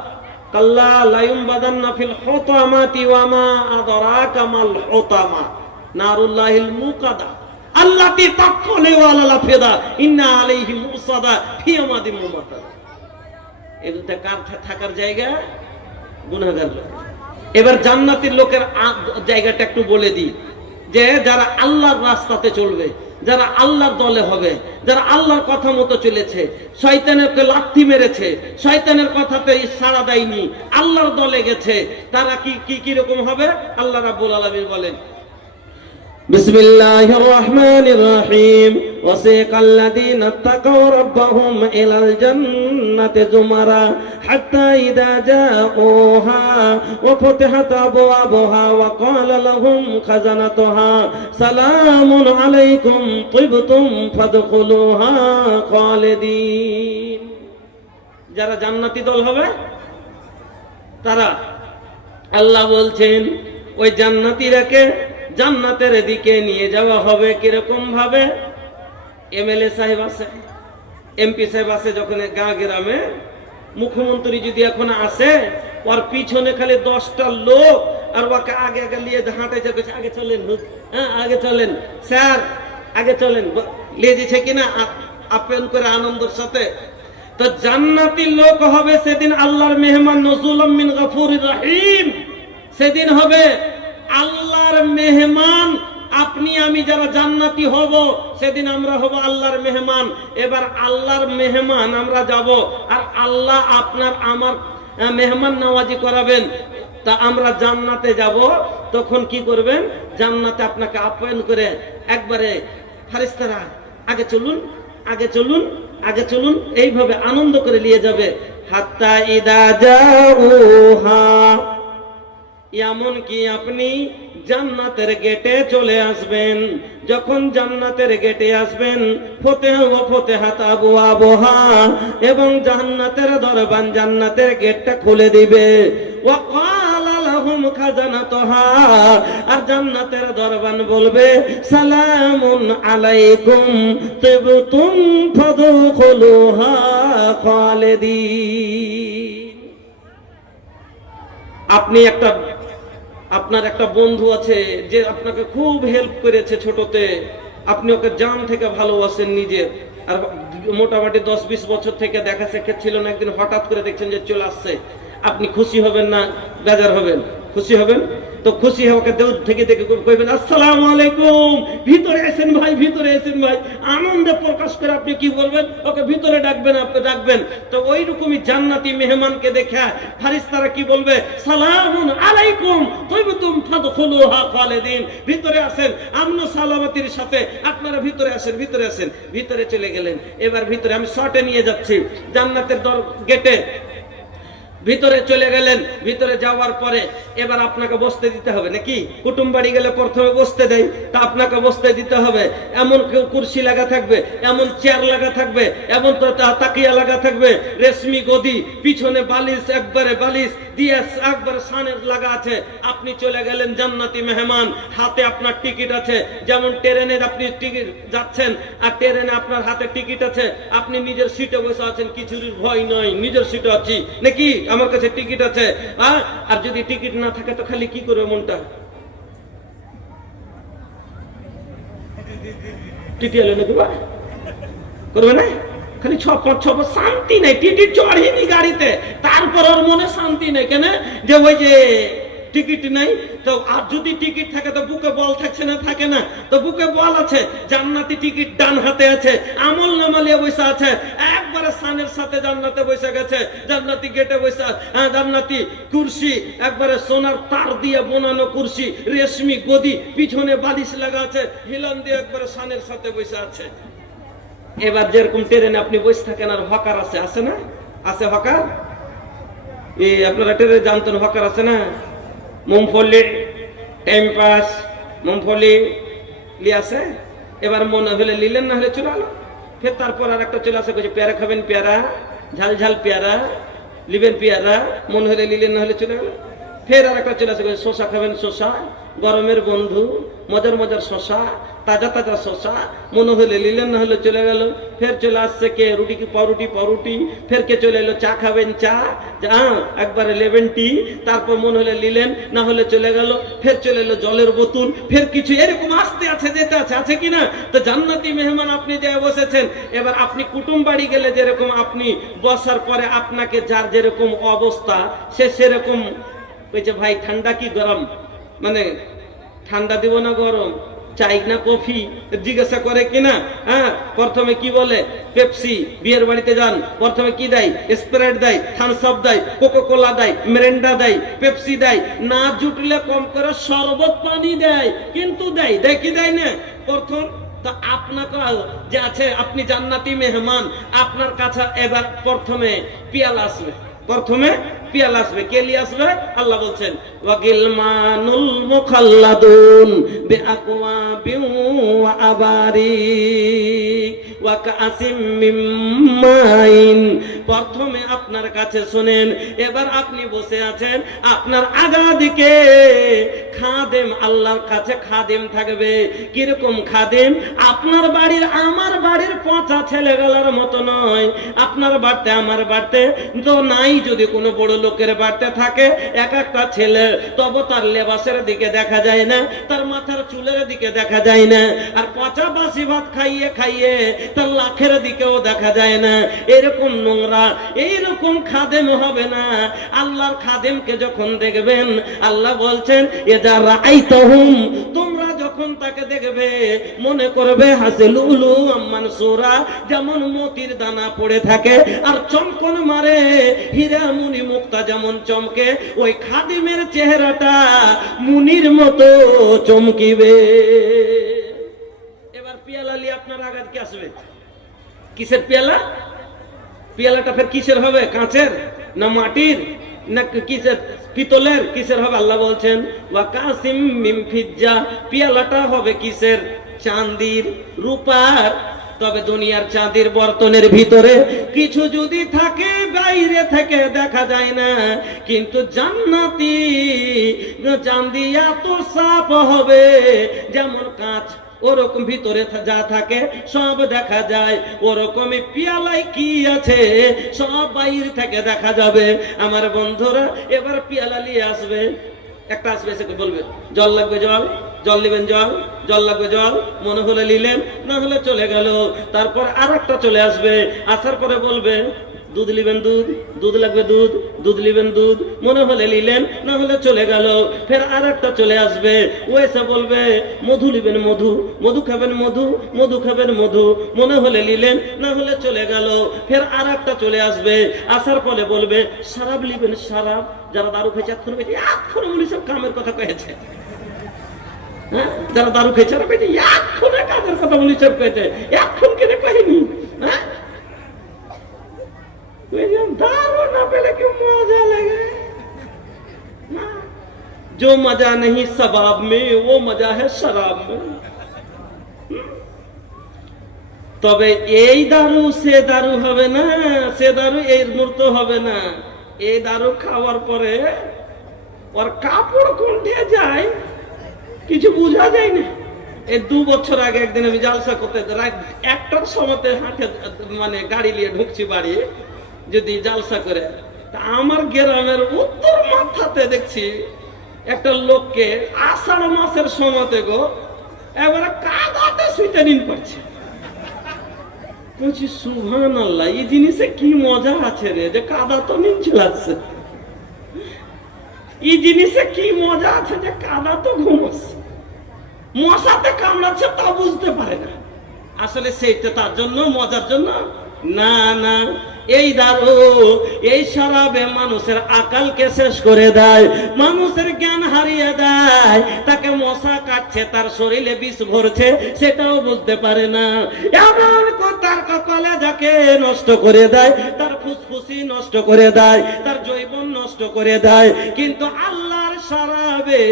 কাল্লা লা ইউমবাদান্না ফিল হুতামাতি ওয়া মা আদরাকা মাল হুতামা নারুল্লাহিল মুকাদা আল্লাতী তাত্তালি ওয়ালা ফিদা ইন্না আলাইহি মুসাদা ফি আমাদিন মুমাতাদা। এগুলো কার থাকার জায়গা? গুনাহগার লোক। এবার জান্নাতের লোকের জায়গাটা একটু বলে দিই, যে যারা আল্লাহর রাস্তাতে চলবে, যারা আল্লাহর দলে হবে, যারা আল্লাহর কথা মতো চলেছে, শয়তানেরকে লাথি মেরেছে, শয়তানের কথাতে সাড়া দেয়নি, আল্লাহর দলে গেছে, তারা কি রকম হবে? আল্লাহ রাব্বুল আলামিন বলেন, بسم الله الرحمن الرحيم وسيق الذين اتقوا ربهم إلى الجنة زمرا حتى إذا جاءوها وفتحت أبوابها وقال لهم خزنتها سلام عليكم طبتم فادخلوها خالدين। যারা জান্নাতি দল হবে তারা, আল্লাহ বলছেন, ওই জান্নাতীরাকে জান্নাতের দিকে নিয়ে যাওয়া হবে। কিরকম ভাবে? এমএলএ সাহেব আছে, এমপি সাহেব আছে, যখন গাঁ গ্রামে মুখ্যমন্ত্রী যদি এখন আসে, ওর পিছনে খালি 10টা লোক, আর ওকে আগে আগে নিয়ে হাঁটাইছে, আগে চলেন, হ্যাঁ আগে চলেন স্যার, আগে চলেন, নিয়ে যেছে কিনা আপ্যায়ন করে আনন্দের সাথে। তো জান্নাতি লোক হবে সেদিন আল্লাহর মেহমান, নজুলাম মিন গফুরির রহিম। সেদিন হবে আল্লাহর মেহমান। আপনি আমি যারা জান্নাতি হব, সেদিন আমরা হব আল্লাহর মেহমান। এবার আল্লাহর মেহমান আমরা যাব, আর আল্লাহ আপনার আমার মেহমান নওয়াজি করাবেন। তা আমরা জান্নাতে যাব, তখন কি করবেন? জান্নাতে আপনাকে আপ্যায়ন করে একবারে ফারিস্তারা আগে চলুন, আগে চলুন, আগে চলুন, এইভাবে আনন্দ করে নিয়ে যাবে। হাত্তা ইদা জাউহা, এমন কি আপনি জান্নাতের গেটে চলে আসবেন। যখন জান্নাতের গেটে আসবেন, ফতেহাত আবওয়াবুহা, এবং জান্নাতের দরবান জান্নাতের গেটটা খুলে দিবে। ওয়া ক্বালা লাহুম খাজানাতুহা, আর জান্নাতের দরবান বলবে, সালামুন আলাইকুম তিবতুম ফাদখুলুহা খালিদিন। আপনি আপনার একটা বন্ধু আছে যে আপনাকে খুব হেল্প করেছে ছোটতে, আপনি ওকে জান থেকে ভালোবাসেন নিজের, আর মোটামুটি 10-20 বছর থেকে দেখা সাক্ষাৎ ছিল না, একদিন হঠাৎ করে দেখছেন যে চলে আসছে, আপনি খুশি হবেন না বেজার হবেন? খুশি হবেন। তো খুশি হয়ে ওকে দূর থেকে দেখে কইবেন, আসসালামু আলাইকুম, ভিতরে এসেন ভাই, ভিতরে এসেন ভাই, আনন্দে প্রকাশ করে আপনি কি বলবেন? ওকে ভিতরে ডাকবেন, আপনি ডাকবেন। তো ওই রকমই জান্নাতি মেহমানকে দেখে ফারিস্তারা কি বলবে? সালামুন আলাইকুম তিবতুম ফাদখুলুহা খালিদিন। ভিতরে আসেন, আমন সালামতির সাথে আপনারা ভিতরে আসেন, ভিতরে আসেন। ভিতরে চলে গেলেন। এবার ভিতরে আমি শর্টে নিয়ে যাচ্ছি, জান্নাতের গেটে ভিতরে চলে গেলেন। ভিতরে যাওয়ার পরে এবার আপনাকে বসতে দিতে হবে নাকি? কুটুম বাড়ি গেলে প্রথমে বসতে দেয়, তা আপনাকে বসতে দিতে হবে। এমন কুরসি লাগা থাকবে, এমন চেয়ার লাগা থাকবে, এমন তাকিয়া লাগা থাকবে, রেশমি গদি, পিছনে বালিশ, একবারে বালিশ দিয়ে একবারে সানের লাগা আছে। আপনি চলে গেলেন জান্নাতি মেহমান, হাতে আপনার টিকিট আছে। যেমন ট্রেনে আপনি টিকিট যাচ্ছেন, আর ট্রেনে আপনার হাতে টিকিট আছে, আপনি নিজের সিটে বসে আছেন, কিছুর ভয় নয়, নিজের সিটে আছি নাকি, আমার কাছে টিকিট আছে। আর যদি টিকিট না থাকে তো খালি কি করবে মনটা? টিটিএলে নাকি করবে না, খালি ছপ শান্তি নেই। টিকিট চড়েনি গাড়িতে, তারপর ওর মনে শান্তি নেই। কেন? যে ওই যে টিকিট নাই। তো আর যদি টিকিট থাকে তো বুকে বল থাকছে না, থাকে না? তো বুকে বল আছে। জান্নাতি টিকিট ডান হাতে আছে, আমল নামা নিয়ে বসে আছে, একবারে সানের সাথে জান্নাতে বসে গেছে। জান্নাতি গেটে বসে, জান্নাতি কুরসি, একবারে সোনার তার দিয়ে বানানো কুরসি, রেশমি গদি, পিছনে বালিশ লাগা আছে, হিলান দিয়ে একবারে সানের সাথে বসে আছে। এবার যেরকম ট্রেনে আপনি বসে থাকেন, আর হকার আছে, আছে না? আছে হকার? এই আপনারা ট্রেনে জানতেন হকার আছে না? মুমফলি, টাইম পাস, মুমফলি লিয়ে আসে। এবার মনে হলে নিলেন, না হলে চলে আলো। ফের তারপর আর একটা চলে আসে, পেয়ারা খাবেন, পেয়ারা, ঝাল ঝাল পেয়ারা লিবেন, পেয়ারা মনে হলে নিলেন, না হলে চলে গেল। ফের আর একটা চলে আসে, শশা খাবেন, শশা, গরমের বন্ধু, মজার মজার শশা, তাজা তাজা শশা, মনে হলে নিলেন, না হলে চলে গেল। ফের চলে আসছে কে রুটি কি পাউরুটি, পাউরুটি। ফের কে চলে এলো, চা খাবেন, চা, একবারে লেবেন টি। তারপর মনে হলে নিলেন, না হলে চলে গেল। ফের চলে এলো জলের বোতল, ফের কিছু, এরকম আসতে আছে, যেতে আছে, আছে কিনা? তো জান্নাতি মেহমান আপনি যে বসেছেন, এবার আপনি কুটুম বাড়ি গেলে যেরকম আপনি বসার পরে আপনাকে যার যেরকম অবস্থা, সে সেরকম বলছে ভাই ঠান্ডা কি গরম, মানে ঠান্ডা দিব না গরম, চাই না কফি, জিজ্ঞাসা করে কিনা। হ্যাঁ, প্রথমে কি বলে, পেপসি। বিয়ের বাড়িতে যান, প্রথমে কি দেয়, স্প্রাইট দেয়, থামস আপ দেয়, কোকা কোলা দেয়, মিরিন্ডা দেয়, পেপসি দেয়, না জুটলে কম করে শরবত পানি দেয়, কিন্তু দেয়, দেয় কি দেয় না প্রথম। তা আপনাকে যে আছে, আপনি জান্নাতি মেহমান, আপনার কাছে এবার প্রথমে পিয়ালা আসবে, প্রথমে পিয়ালা আসবে। কে নিয়ে আসবে? আল্লাহ বলছেন ওয়াগিলমানুল মুখাল্লাদুন বিআকওয়াবিন ওয়া আবারিক ওয়া কাসিম মিন মাইন। প্রথমে আপনার কাছে শুনেন, এবার আপনি বসে আছেন, আপনার আগা দিকে খাদেম, আল্লাহর কাছে খাদেম থাকবে। কিরকম খাদেম? আপনার বাড়ির আমার বাড়ির পচা ছেলেগুলোর মতো নয়। আপনার বাড়িতে আমার বাড়িতে তো নাই, যদি কোনো বড় লোকের বাড়িতে থাকে এক একটা ছেলে, তবে তার লেবাসের দিকে দেখা যায় না, তার মাথার চুলের দিকে দেখা যায় না, আর পচা বাসি ভাত খাইয়ে খাইয়ে তার লাখের দিকেও দেখা যায় না। এরকম নোংরা, এইরকম খাদেম হবে না। আল্লাহর খাদেমকে যখন দেখবেন, আল্লাহ বলছেন এজা রাআইতাহুম, তোমরা যখন তাকে দেখবে মনে করবে হাসিলুলু মানসুরা, যেমন মতির দানা পড়ে থাকে আর চমকন মারে, হীরা মুনি মুক্তা যেমন চমকে, ওই খাদিমের চেহারাটা মুনির মতো চমকিবে। এবার পিয়ালা নিয়ে আপনার আঘাত কি আসবে? কিসের পিয়ালা? পিয়ালাটা ফের কিসের হবে? কাঁচের না মাটির না কিসের? পিতলের। কিসের হবে? আল্লাহ বলছেন ওয়া কাসিম মিন ফিজ্জা, পিয়ালাটা হবে কিসের? চাঁদির, রূপার। তবে দুনিয়ার চাঁদির বর্তনের ভিতরে কিছু যদি থাকে বাইরে থেকে দেখা যায় না, কিন্তু জান্নাতি চাঁদি এত সাফ হবে যেমন কাঁচ, ওরকম ভিতরে যা থাকে সব দেখা যায়। ওরকমই পিয়ালায় কি আছে সব বাইরে থেকে দেখা যাবে। আমার বন্ধুরা, এবার পিয়ালা নিয়ে আসবে, একটা আসবে, এসে বলবে জল লাগবে, জল, জল নেবেন, জল, জল লাগবে, জল, মনে হলে নিলেন, না হলে চলে গেল। তারপর আর একটা চলে আসবে, আসার পরে বলবে দুধ নিবেন, দুধ, দুধ লাগবে, দুধ, দুধ নিবেন, দুধ, মনে হলে নিলেন, না হলে চলে গেল। ফের আর একটা চলে আসবে, ও এসে বলবে মধু নিবেন, মধু, মধু খাবেন, মধু, মধু খাবেন, মধু, মনে হলে নিলেন, না হলে চলে গেল। ফের আর একটা চলে আসবে, আসার পরে বলবে শরাব নিবেন, শরাব। যারা দারু খেয়েছে এক্ষণ বেশি, এক্ষণ উনি সব কামের কথা কয়েছে। হ্যাঁ, যারা দারু খেয়েছে বেশি এক্ষণ কাজের কথা উনি সব কয়েছে, এক্ষণ কেন কহেনি? হ্যাঁ, दारू ना पहले क्यों मजा लगे ना? जो मजा नहीं शबाब में, वो मजा है शराब में। তবে এই দারু সে দারু হবে না, সে দারু এই মূর্ত হবে না। এই দারু খাওয়ার পরে ওর কাপড় কোনটা যায় কিছু বোঝা যায় না। এই 2 বছর আগে একদিন আমি জালসা করতে রাত 1টার সময়তে হাঁটে, মানে গাড়ি নিয়ে ঢুকছি বাড়ি, যদি জালসা করে, তা আমার গ্রামের উত্তর মাথাতে দেখছি একটা লোককে আষাঢ় মাসের সময়তে গো এবারে কাদাতে শুইতে দিন করছে। বলছি সুবহানাল্লাহ, এই জিনিসে কি মজা আছে রে, যে কাদা তো নিন ছিলাচ্ছে। এই জিনিসে কি মজা আছে যে কাদা তো ঘুমাচ্ছে, মশাতে কামড়াচ্ছে তা বুঝতে পারে না। আসলে সেইটা তার জন্য, মজার জন্য না, না। এই দারু, এই শরাবে মানুষের আকালকে শেষ করে দেয়, মানুষের জ্ঞান হারিয়ে দেয়। তাকে মশা কাটছে, তার শরীরে বিষ ভরছে, সেটাও বুঝতে পারে না। এমন তার কলেজাকে নষ্ট করে দেয়, তার ফুসফুসি নষ্ট করে দেয়, তার জৈবন নষ্ট করে দেয়। কিন্তু আল্লাহর শরাবে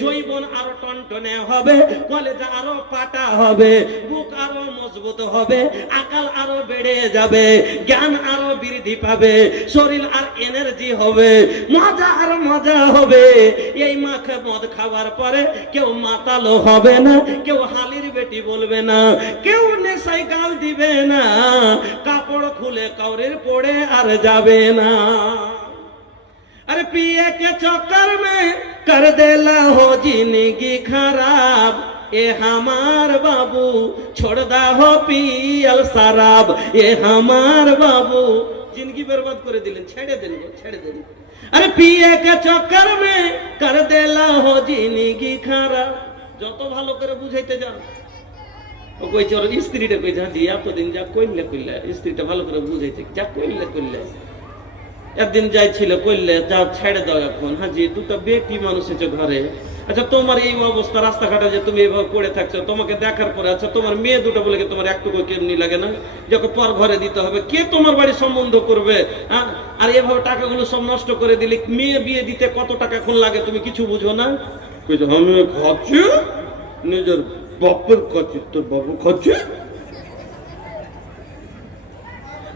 জৈবন আরো টনটনে হবে, কলেজা আরো পাটা হবে, বুক আরো মজবুত হবে, আকাল আরো বেড়ে যাবে, জ্ঞান আরো বৃদ্ধি পাবে, শরীর আর এনার্জি হবে, মজা আর মজা হবে। এই মাখে মদ খাওয়ার পরে কেউ মাতালো হবে না, কেউ হালির বেটি বলবে না, কেউ নেশায় গাল দিবে না, কাপড় খুলে কাউরের পড়ে আর যাবে না। अरे पिए के चक्कर में कर देला हो जिंदगी खराब, ए हमार बाबू छोड़दा हो पियल शराब, ए हमार बाबू जिंदगी बर्बाद করে দিলেন, ছেড়ে দেন, ছেড়ে দেন। अरे पिए के चक्कर में कर देला हो जिंदगी खाराप। যত ভালো করে বুঝাইতে যান ও কইছে ওর স্ত্রীটা কইছে জি এতদিন যা কইলে কইলে স্ত্রীটা ভালো করে বুঝাইছে যা কইলে কইলে একদিন যাইছিল কইলে যা ছেড়ে দাও এখন হাজি দুটো বেটি মানুষ আছে ঘরে। আচ্ছা তোমার এই অবস্থা রাস্তাঘাটে যে তুমি এভাবে পড়ে থাকছো তোমাকে দেখার পরে আচ্ছা তোমার মেয়ে দুটো বলে কি তোমার একটুকু কেমনি লাগে না যখন পর ঘরে দিতে হবে কে তোমার বাড়ি সম্বন্ধ করবে হ্যাঁ? আর এভাবে টাকাগুলো সব নষ্ট করে দিলে মেয়ে বিয়ে দিতে কত টাকা এখন লাগে তুমি কিছু বুঝো না। কইছে আমি খাচ্ছি নিজের বাপের খাচ্ছি তোর বাবু খাচ্ছে।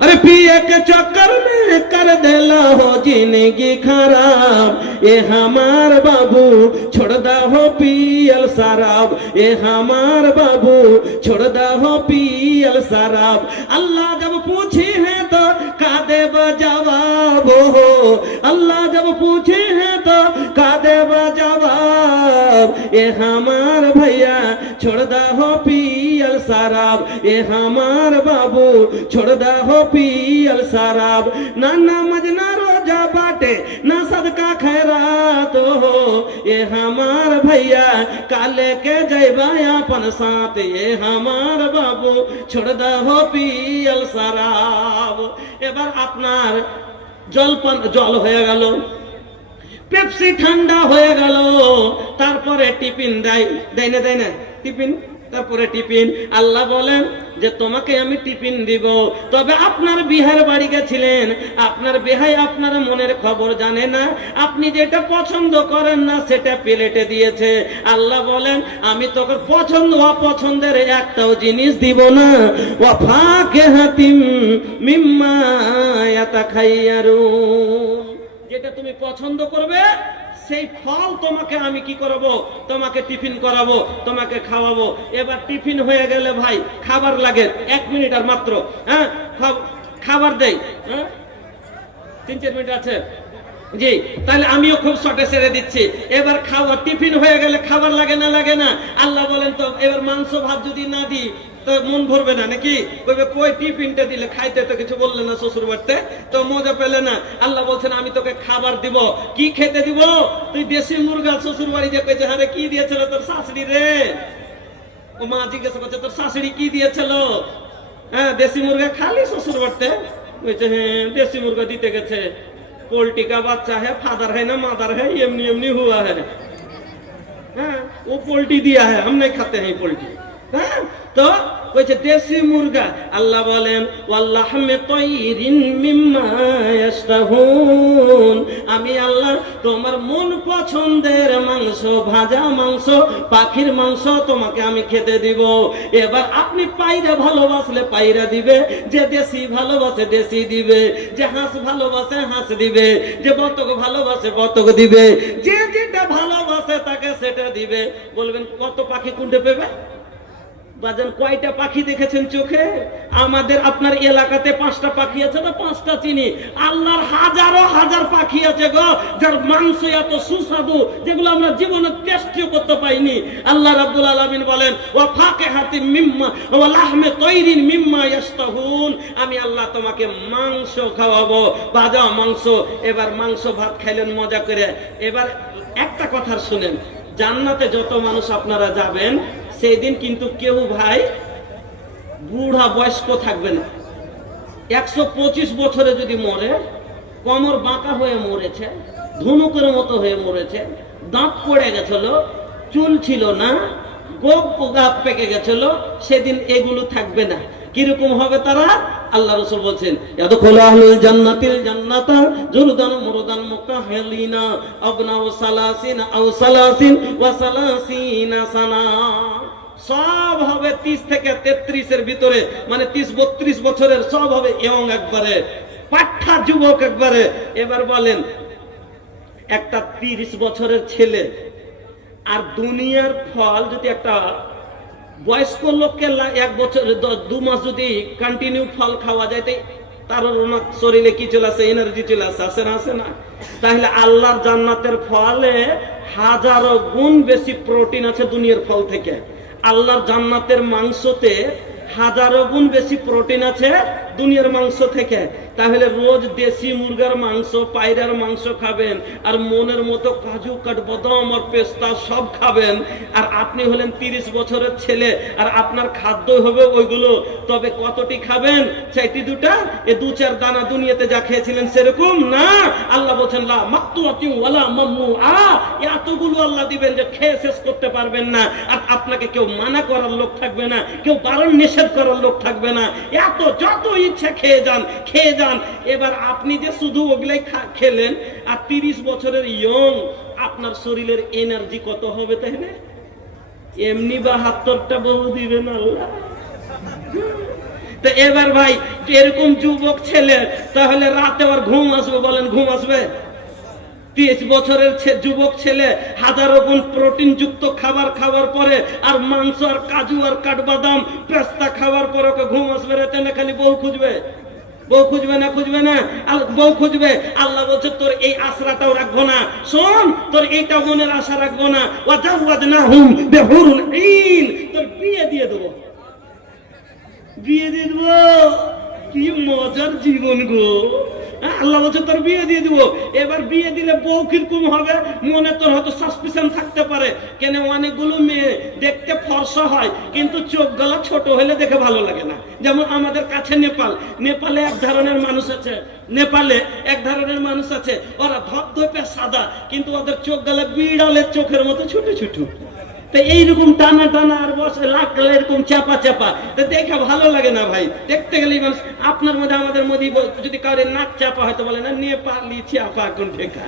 अरे पिए के चक्कर में कर देला हो जिंदगी खराब ये हमार बाबू छोड़ दा हो पियल शराब ये हमार बाबू छोड़ दा हो पियल शराब। अल्लाह जब पूछे हैं तो का देब जवाब हो अल्लाह जब पूछे हैं तो का देब जवाब ये हमार भैया छोड़ दा हो पियल शराब ये हमार बाबू छोड़ दा हो पियल शराब। ना नमाज ना रोजा बाटे ना सदका खैरात हो ये हमार भैया काले के जैबा अपन साथ ये हमार बाबू छोड़ दा हो पियल शराब। এবার আপনার জলপান জল হয়ে গেল পেপসি ঠান্ডা হয়ে গেল তারপরে টিফিন দেয় না টিফিন তারপরে টিফিন আল্লাহ বলেন যে তোমাকে আমি টিফিন দিব তবে আপনার বিহার বাড়ি গেছিলেন আপনার বেহাই আপনার মনের খবর জানে না আপনি যেটা পছন্দ করেন না সেটা প্লেটে দিয়েছে আল্লাহ বলেন আমি তোকে পছন্দ অপছন্দের একটাও জিনিস দিব না ওয়া ফাকিহাতিম মিম্মা ইয়াতাখাইয়ারুন যেটা তুমি পছন্দ করবে সেই ফল তোমাকে আমি কি করব তোমাকে টিফিন করাবো তোমাকে খাওয়াবো। এবার টিফিন হয়ে গেলে ভাই খাবার লাগে 1 মিনিট আর মাত্র হ্যাঁ খাবার দেই হ্যাঁ 3-4 মিনিট আছে জি তাহলে আমিও খুব শর্টে ছেড়ে দিচ্ছি। এবার খাওয়া টিফিন হয়ে গেলে খাবার লাগে না আল্লাহ বলেন তো এবার মাংস ভাত যদি না দিই তো মন ভরবে না নাকি কইবে কই টিফিনটা দিলে খাইতে তো কিছু বললে না শ্বশুর বাড়িতে তো মজা পেলে না। আল্লাহ বলছেন আমি তোকে খাবার দিব কি খেতে দিব তুই দেশি মুরগা শ্বশুর বাড়ি যে কইছে আরে কি দিয়েছিল তোর শাশুড়ি রে ও মা জিজ্ঞাসা করছে তোর শাশুড়ি কি দিয়েছিল হ্যাঁ দেশি মুরগা খালি শ্বশুর বাড়িতে কইছে হ্যাঁ দেশি মুরগা দিতে গেছে पोल्ट्री का बच्चा है फादर है ना मदर है एमनी हुआ है हाँ, वो पोल्ट्री दिया है हम नहीं खाते हैं पोल्ट्री हाँ, तो কইছে দেশি মুরগা আল্লাহ বলেন ওয়াল্লাহমে তাইরিন মিম্মা ইয়াশতাহুন আমি আল্লাহ তোমার মন পছন্দের মাংস ভাজা মাংস পাখির মাংস তোমাকে আমি খেতে দিব। এবার আপনি পায়রা ভালোবাসলে পায়রা দিবে যে দেশি ভালোবাসে দেশি দিবে যে হাঁস ভালোবাসে হাঁস দিবে যে বতক ভালোবাসে বতক দিবে যে যেটা ভালোবাসে তাকে সেটা দিবে। বলবেন কত পাখি কোনটা পেবে বাজান কয়টা পাখি দেখেছেন চোখে আমাদের আপনার এলাকাতে 5টা পাখি আছে না 5টা চিনি আল্লাহর হাজারো হাজার পাখি আছে গো যার মাংস এত সুস্বাদু যেগুলো আমরা জীবনে টেস্টিও করতে পাইনি। আল্লাহ রাব্বুল আলামিন বলেন ওয়া ফাকিহাতিন মিম্মা ওয়া লাহমি তাইরিন মিম্মা ইয়াশতাহুন আমি আল্লাহ তোমাকে মাংস খাওয়াবো ভাজা মাংস। এবার মাংস ভাত খাইলেন মজা করে। এবার একটা কথা শুনেন জান্নাতে যত মানুষ আপনারা যাবেন সেই দিন কিন্তু কেউ ভাই বুড়া বয়স্ক থাকবে না। 125 বছরে যদি মরে কোমর বাঁকা হয়ে মরেছে ধনুকের মতো হয়ে মরেছে দাঁত পড়ে গেছিল চুল ছিল না গোপ গাপ পেকে গেছিল সেদিন এগুলো থাকবে না। কিরকম হবে তারা আল্লাহ রাসূল বলেন ইয়াদখুলু আহলুল জান্নাতিল জান্নাতা জুলদান মুরদান মুকাহলিনা আবনাউ সালাসিন আও সালাসিন ওয়া সালাসিনা সানা সব হবে 30 থেকে 33 এর ভিতরে মানে 30-32 বছরের সব হবে এবং একবারে পাঠা যুবক একবারে। এবার বলেন একটা 30 বছরের ছেলে আর দুনিয়ার ফল যদি একটা বয়স্ক লোককে 1 বছর 2 মাস যদি কন্টিনিউ ফল খাওয়া যায় তার শরীরে কি চলে আসে এনার্জি চলে আসে না তাহলে আল্লাহর জান্নাতের ফলে হাজারো গুণ বেশি প্রোটিন আছে দুনিয়ার ফল থেকে। আল্লাহর জান্নাতের মাংসতে হাজারো গুণ বেশি প্রোটিন আছে দুনিয়ার মাংস থেকে। তাহলে রোজ দেশি মুরগার মাংস, পায়রার মাংস খাবেন, আর মনের মতো কাজু কাঠবাদাম আর পেস্তা সব খাবেন, আর আপনি হলেন 30 বছরের ছেলে, আর আপনার খাদ্য হবে ওইগুলো, তবে কতটি খাবেন? চাইটি দুটা, এ 2-4 দানা দুনিয়াতে যা খেয়েছিলেন সেরকম না। আল্লাহ বলছেন লা মাকতুআতিন ওয়ালা মামনুআ, এতগুলো আল্লাহ দিবেন যে খেয়ে শেষ করতে পারবেন না, আর আপনাকে কেউ মানা করার লোক থাকবে না, কেউ বারণ নিষেধ করার লোক থাকবে না। এত যত ইচ্ছা খেয়ে যান, খেয়ে যান। এবার আপনি যে শুধু ওগুলাই খেলেন, আর 30 বছরের ইয়ং, আপনার শরীরের এনার্জি কত হবে তাহলে? এমনি 72টা বহু দিবেন আল্লাহ। তো এবার ভাই এরকম যুবক ছেলে, তাহলে রাতে আর ঘুম আসবে? বলেন ঘুম আসবে? 30 বছরের যুবক ছেলে হাজারো গুণ প্রোটিন যুক্ত খাবার খাওয়ার পরে, আর মাংস আর কাজু আর কাঠবাদাম পেস্তা খাওয়ার পরে ওকে ঘুম আসবে রাতে না? খালি বউ খুঁজবে, বউ খুঁজবে না? খুঁজবে না? বউ খুঁজবে। আল্লাহ বলছে তোর এই আশরাটাও রাখবো না, শোন তোর এইটা মনের আশা রাখবো না, ওয়াজাওয়াজনাহুম বিহুরুল ঈন, তোর বিয়ে দিয়ে দেবো, বিয়ে দিয়ে দেবো। কি মজার জীবন গো! আল্লাহ বলছে তোর বিয়ে দিয়ে দিব। এবার বিয়ে দিলে বউ কিরকম হবে? মনে তোর হয়তো সাসপিশন থাকতে পারে, কেন অনেকগুলো মেয়ে দেখতে ফর্সা হয় কিন্তু চোখ গলা ছোট হলে দেখে ভালো লাগে না। যেমন আমাদের কাছে নেপালে এক ধরনের মানুষ আছে, নেপালে এক ধরনের মানুষ আছে, ওরা ধপধপে সাদা কিন্তু ওদের চোখ গলা বিড়ালের চোখের মতো ছোট ছোট। তো এইরকম টানা টানা আর বসে লাগলে এরকম চাপা চাপা, তো দেখে ভালো লাগে না ভাই। দেখতে গেলে মানুষ আপনার মধ্যে আমাদের মধ্যে যদি কাউরে নাক চাপা হয়তো বলে না নেপালি চাপা কোন ঠেকা,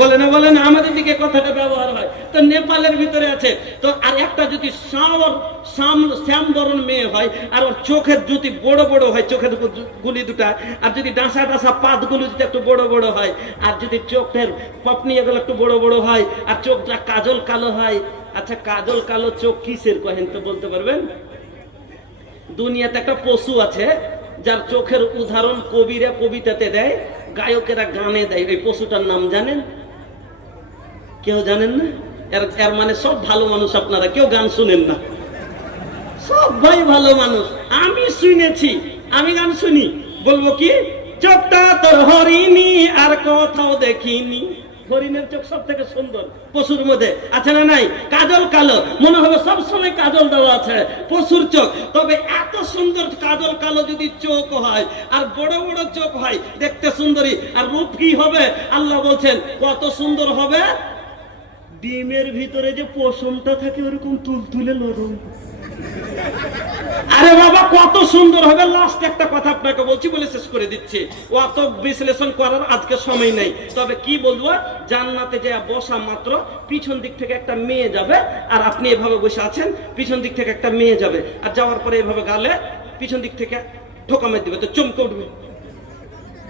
বলে না আমাদের দিকে কথাটা ব্যবহার হয়। তো নেপালের ভিতরে আছে। তো আর একটা যদি শ্যামবরণ মেয়ে হয়, আর ওর চোখের যদি বড় বড় হয়, চোখের গুলি দুটা, আর যদি ডাঁসা ডাঁসা পাতগুলো যদি একটু বড় বড় হয়, আর যদি চোখের পপনি এগুলো একটু বড় বড় হয়, আর চোখটা কাজল কালো হয়। আচ্ছা কাজল কালো চোখ কিসের কহেন তো বলতে পারবেন? দুনিয়াতে একটা পশু আছে যার চোখের উদাহরণ কবিরা কবিতাতে দেয়, গায়কেরা গানে দেয়। ওই পশুটার নাম জানেন? কেউ জানেন না? এর মানে সব ভালো মানুষ, আপনারা কেউ গান শুনেন না, সব ভাই ভালো মানুষ। আমি শুনেছি, আমি গান শুনি। বলবো কি? চোখটা তোর হরিণী আর কোথাও দেখিনি। হরিণের চোখ সব থেকে সুন্দর পশুর মধ্যে, আছে না নাই? কাজল কালো, মনে হবে সব সময় কাজল দেওয়া আছে পশুর চোখ। তবে এত সুন্দর কাজল কালো যদি চোখ হয়, আর বড় বড় চোখ হয়, দেখতে সুন্দরী, আর রূপ কি হবে? আল্লাহ বলছেন কত সুন্দর হবে। ডিমের ভিতরে যে পশমটা থাকে ওরকম তুলতুলে নরম। আরে বাবা কত সুন্দর হবে। লাস্ট একটা কথা আপনাকে বলছি, বলে শেষ করে দিচ্ছি, অত বিশ্লেষণ করার আজকে সময় নেই। তবে কি বলবো, জান্নাতে যে বসা মাত্র পিছন দিক থেকে একটা মেয়ে যাবে, আর আপনি এভাবে বসে আছেন, পিছন দিক থেকে একটা মেয়ে যাবে, আর যাওয়ার পরে এভাবে গালে পিছন দিক থেকে ঠোকা মেরে দিবে, তো চমকে উঠবে,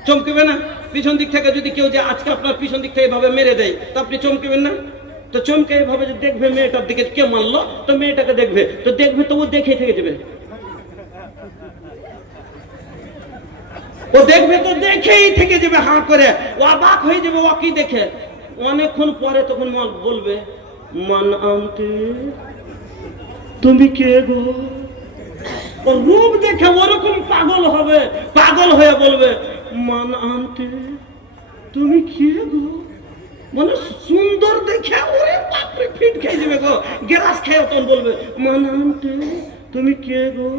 চমকেবে না? পিছন দিক থেকে যদি কেউ যে আজকে আপনার পিছন দিক থেকে এভাবে মেরে দেয়, তো আপনি চমকেবেন না? তো চমকে এভাবে যে দেখবে মেয়েটার দিকে, কে মারলো, তো মেয়েটাকে দেখবে, তো দেখবে তো ও দেখে থেকে যাবে, ও দেখবে তো দেখেই থেকে যাবে, হাঁ করে ও অবাক হয়ে যাবে। ও কি দেখে? অনেকক্ষণ পরে তখন বলবে মান আনতে, তুমি কে গো? ও রূপ দেখে ওরকম পাগল হবে, পাগল হয়ে বলবে মান আনতে, তুমি কে গো? মানে সুন্দর দেখে ওরে বাপরে ফিট খেয়ে যাবে গো, গ্লাস খেয়ে তখন বলবে মান আনতে, তুমি কে গো?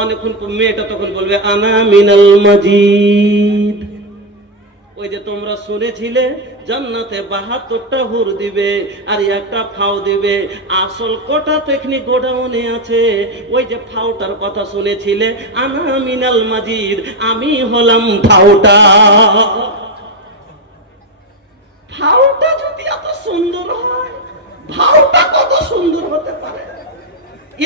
অনেকক্ষণ মেয়েটা তখন বলবে আনা মিনাল মাজিদ। ওই যে তোমরা শুনেছিলে জান্নাতে 72টা হুর দিবে আর একটা ফাও দিবে, আসল কোটা তেখনি গোডাউনে আছে। ওই যে ফাওটার কথা শুনেছিলে, আনা মিনাল মাজিদ, আমি হলাম ফাওটা। ফাওটা যদি এত সুন্দর হয়, ফাওটা কত সুন্দর হতে পারে।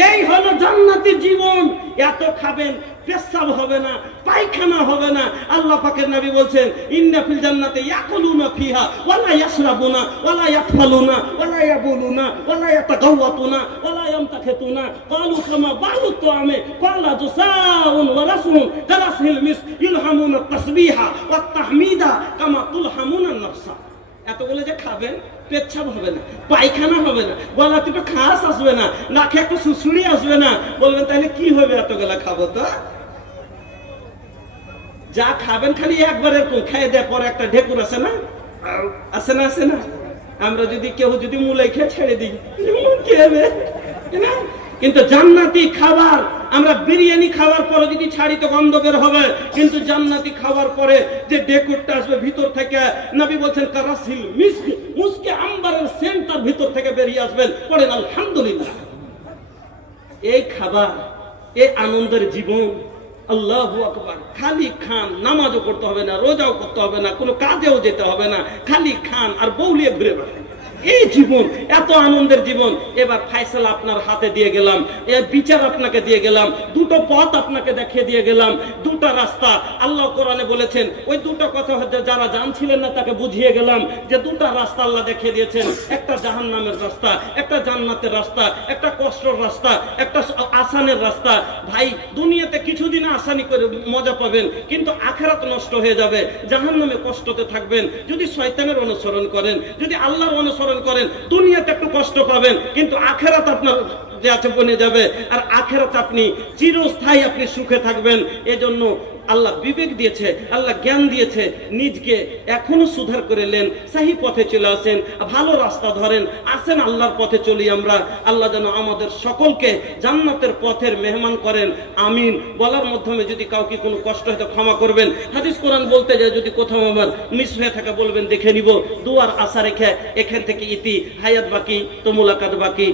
এই হলো জান্নাতি জীবন। এত খাবেন, পেশাব হবে না, পায়খানা হবে না। আল্লাহ পাকের নবী বলছেন ইন্না ফিল জান্নাতি ইয়াকুলুনা ফিহা ওয়ালা ইয়াশরাবুনা ওয়ালা ইয়াফালুনা ওয়ালা ইয়াবুলুনা ওয়ালা ইয়াতাগাওয়াতুনা ওয়ালা ইয়ামতাখিতুনা ক্বালু কামা বালুত তুআমে ক্বালা জুসাউন ওয়া রাসুন কালাসহিল মিস ইলহামুনা তাসবিহা ওয়াত তাহমিদা কামা তুলহামুনা নাফসা। এতগুলো যে খাবেন, পেচ্ছাপ হবে না, পায়খানা হবে না, গলাতে একটু খাস আসবে না, নাকে একটু সুসুড়ি আসবে না। বলবেন তাহলে কি হবে? এতগুলা খাবো তো যা খাবেন খালি একবার এরকম খেয়ে দেয় পরে একটা ঢেকুর আছে না, আছে না, আছে না? আমরা যদি কেউ যদি মুলাই খেয়ে ছেড়ে দিই কি হবে না? কিন্তু জান্নাতি খাবার আমরা বিরিয়ানি খাওয়ার পরে যদি ছাড়ি তো গন্ধ বের হবে, কিন্তু জান্নাতি খাওয়ার পরে যে ডেকুরটা আসবে ভিতর থেকে, নবী বলছেন কারাসিল মিস্ক, মুস্কে আম্বারের সেন্ট তার ভিতর থেকে বেরিয়ে আসবেন, পড়েন আলহামদুলিল্লাহ। এই খাবার, এই আনন্দের জীবন, আল্লাহু আকবার। খালি খান, নামাজও করতে হবে না, রোজাও করতে হবে না, কোনো কাজেও যেতে হবে না, খালি খান আর বউলিয়ে ঘুরে বেড়ান। এই জীবন, এত আনন্দের জীবন। এবার ফায়সালা আপনার হাতে দিয়ে গেলাম, এর বিচার আপনাকে দিয়ে গেলাম, দুটো পথ আপনাকে দেখিয়ে দিয়ে গেলাম, দুটো রাস্তা। আল্লাহ কোরআনে বলেছেন, ওই দুটো কথা হচ্ছে যারা জানছিলেন না তাকে বুঝিয়ে গেলাম যে দুটো রাস্তা আল্লাহ দেখিয়ে দিয়েছেন, একটা জাহান্নামের রাস্তা, একটা জান্নাতের রাস্তা, একটা কষ্টের রাস্তা, একটা আসানের রাস্তা। ভাই, দুনিয়াতে কিছুদিন আসানি করে মজা পাবেন, কিন্তু আখিরাত নষ্ট হয়ে যাবে, জাহান্নামে কষ্টতে থাকবেন। যদি শয়তানের অনুসরণ করেন, যদি আল্লাহর অনুসরণ করেন, দুনিয়াতে একটু কষ্ট পাবেন, কিন্তু আখিরাত আপনার যে আছে বনে যাবে, আর আখিরাত আপনি চিরস্থায়ী আপনি সুখে থাকবেন। এজন্য আল্লাহ বিবেক দিয়েছে, আল্লাহ জ্ঞান দিয়েছে, নিজকে এখনো সুধার করে নেন, সহি পথে চলে আসেন, ভালো রাস্তা ধরেন, আসেন আল্লাহর পথে চলি আমরা। আল্লাহ যেন আমাদের সকলকে জান্নাতের পথের মেহমান করেন, আমিন। বলার মাধ্যমে যদি কাউকে কোনো কষ্ট হয়তো ক্ষমা করবেন। হাদিস কোরআন বলতে যায় যদি কোথাও আমার মিস হয়ে থাকে বলবেন, দেখে নিব। দুয়ার আশা রেখে এখান থেকে ইতি, হায়াত বাকি তো মুলাকাত বাকি।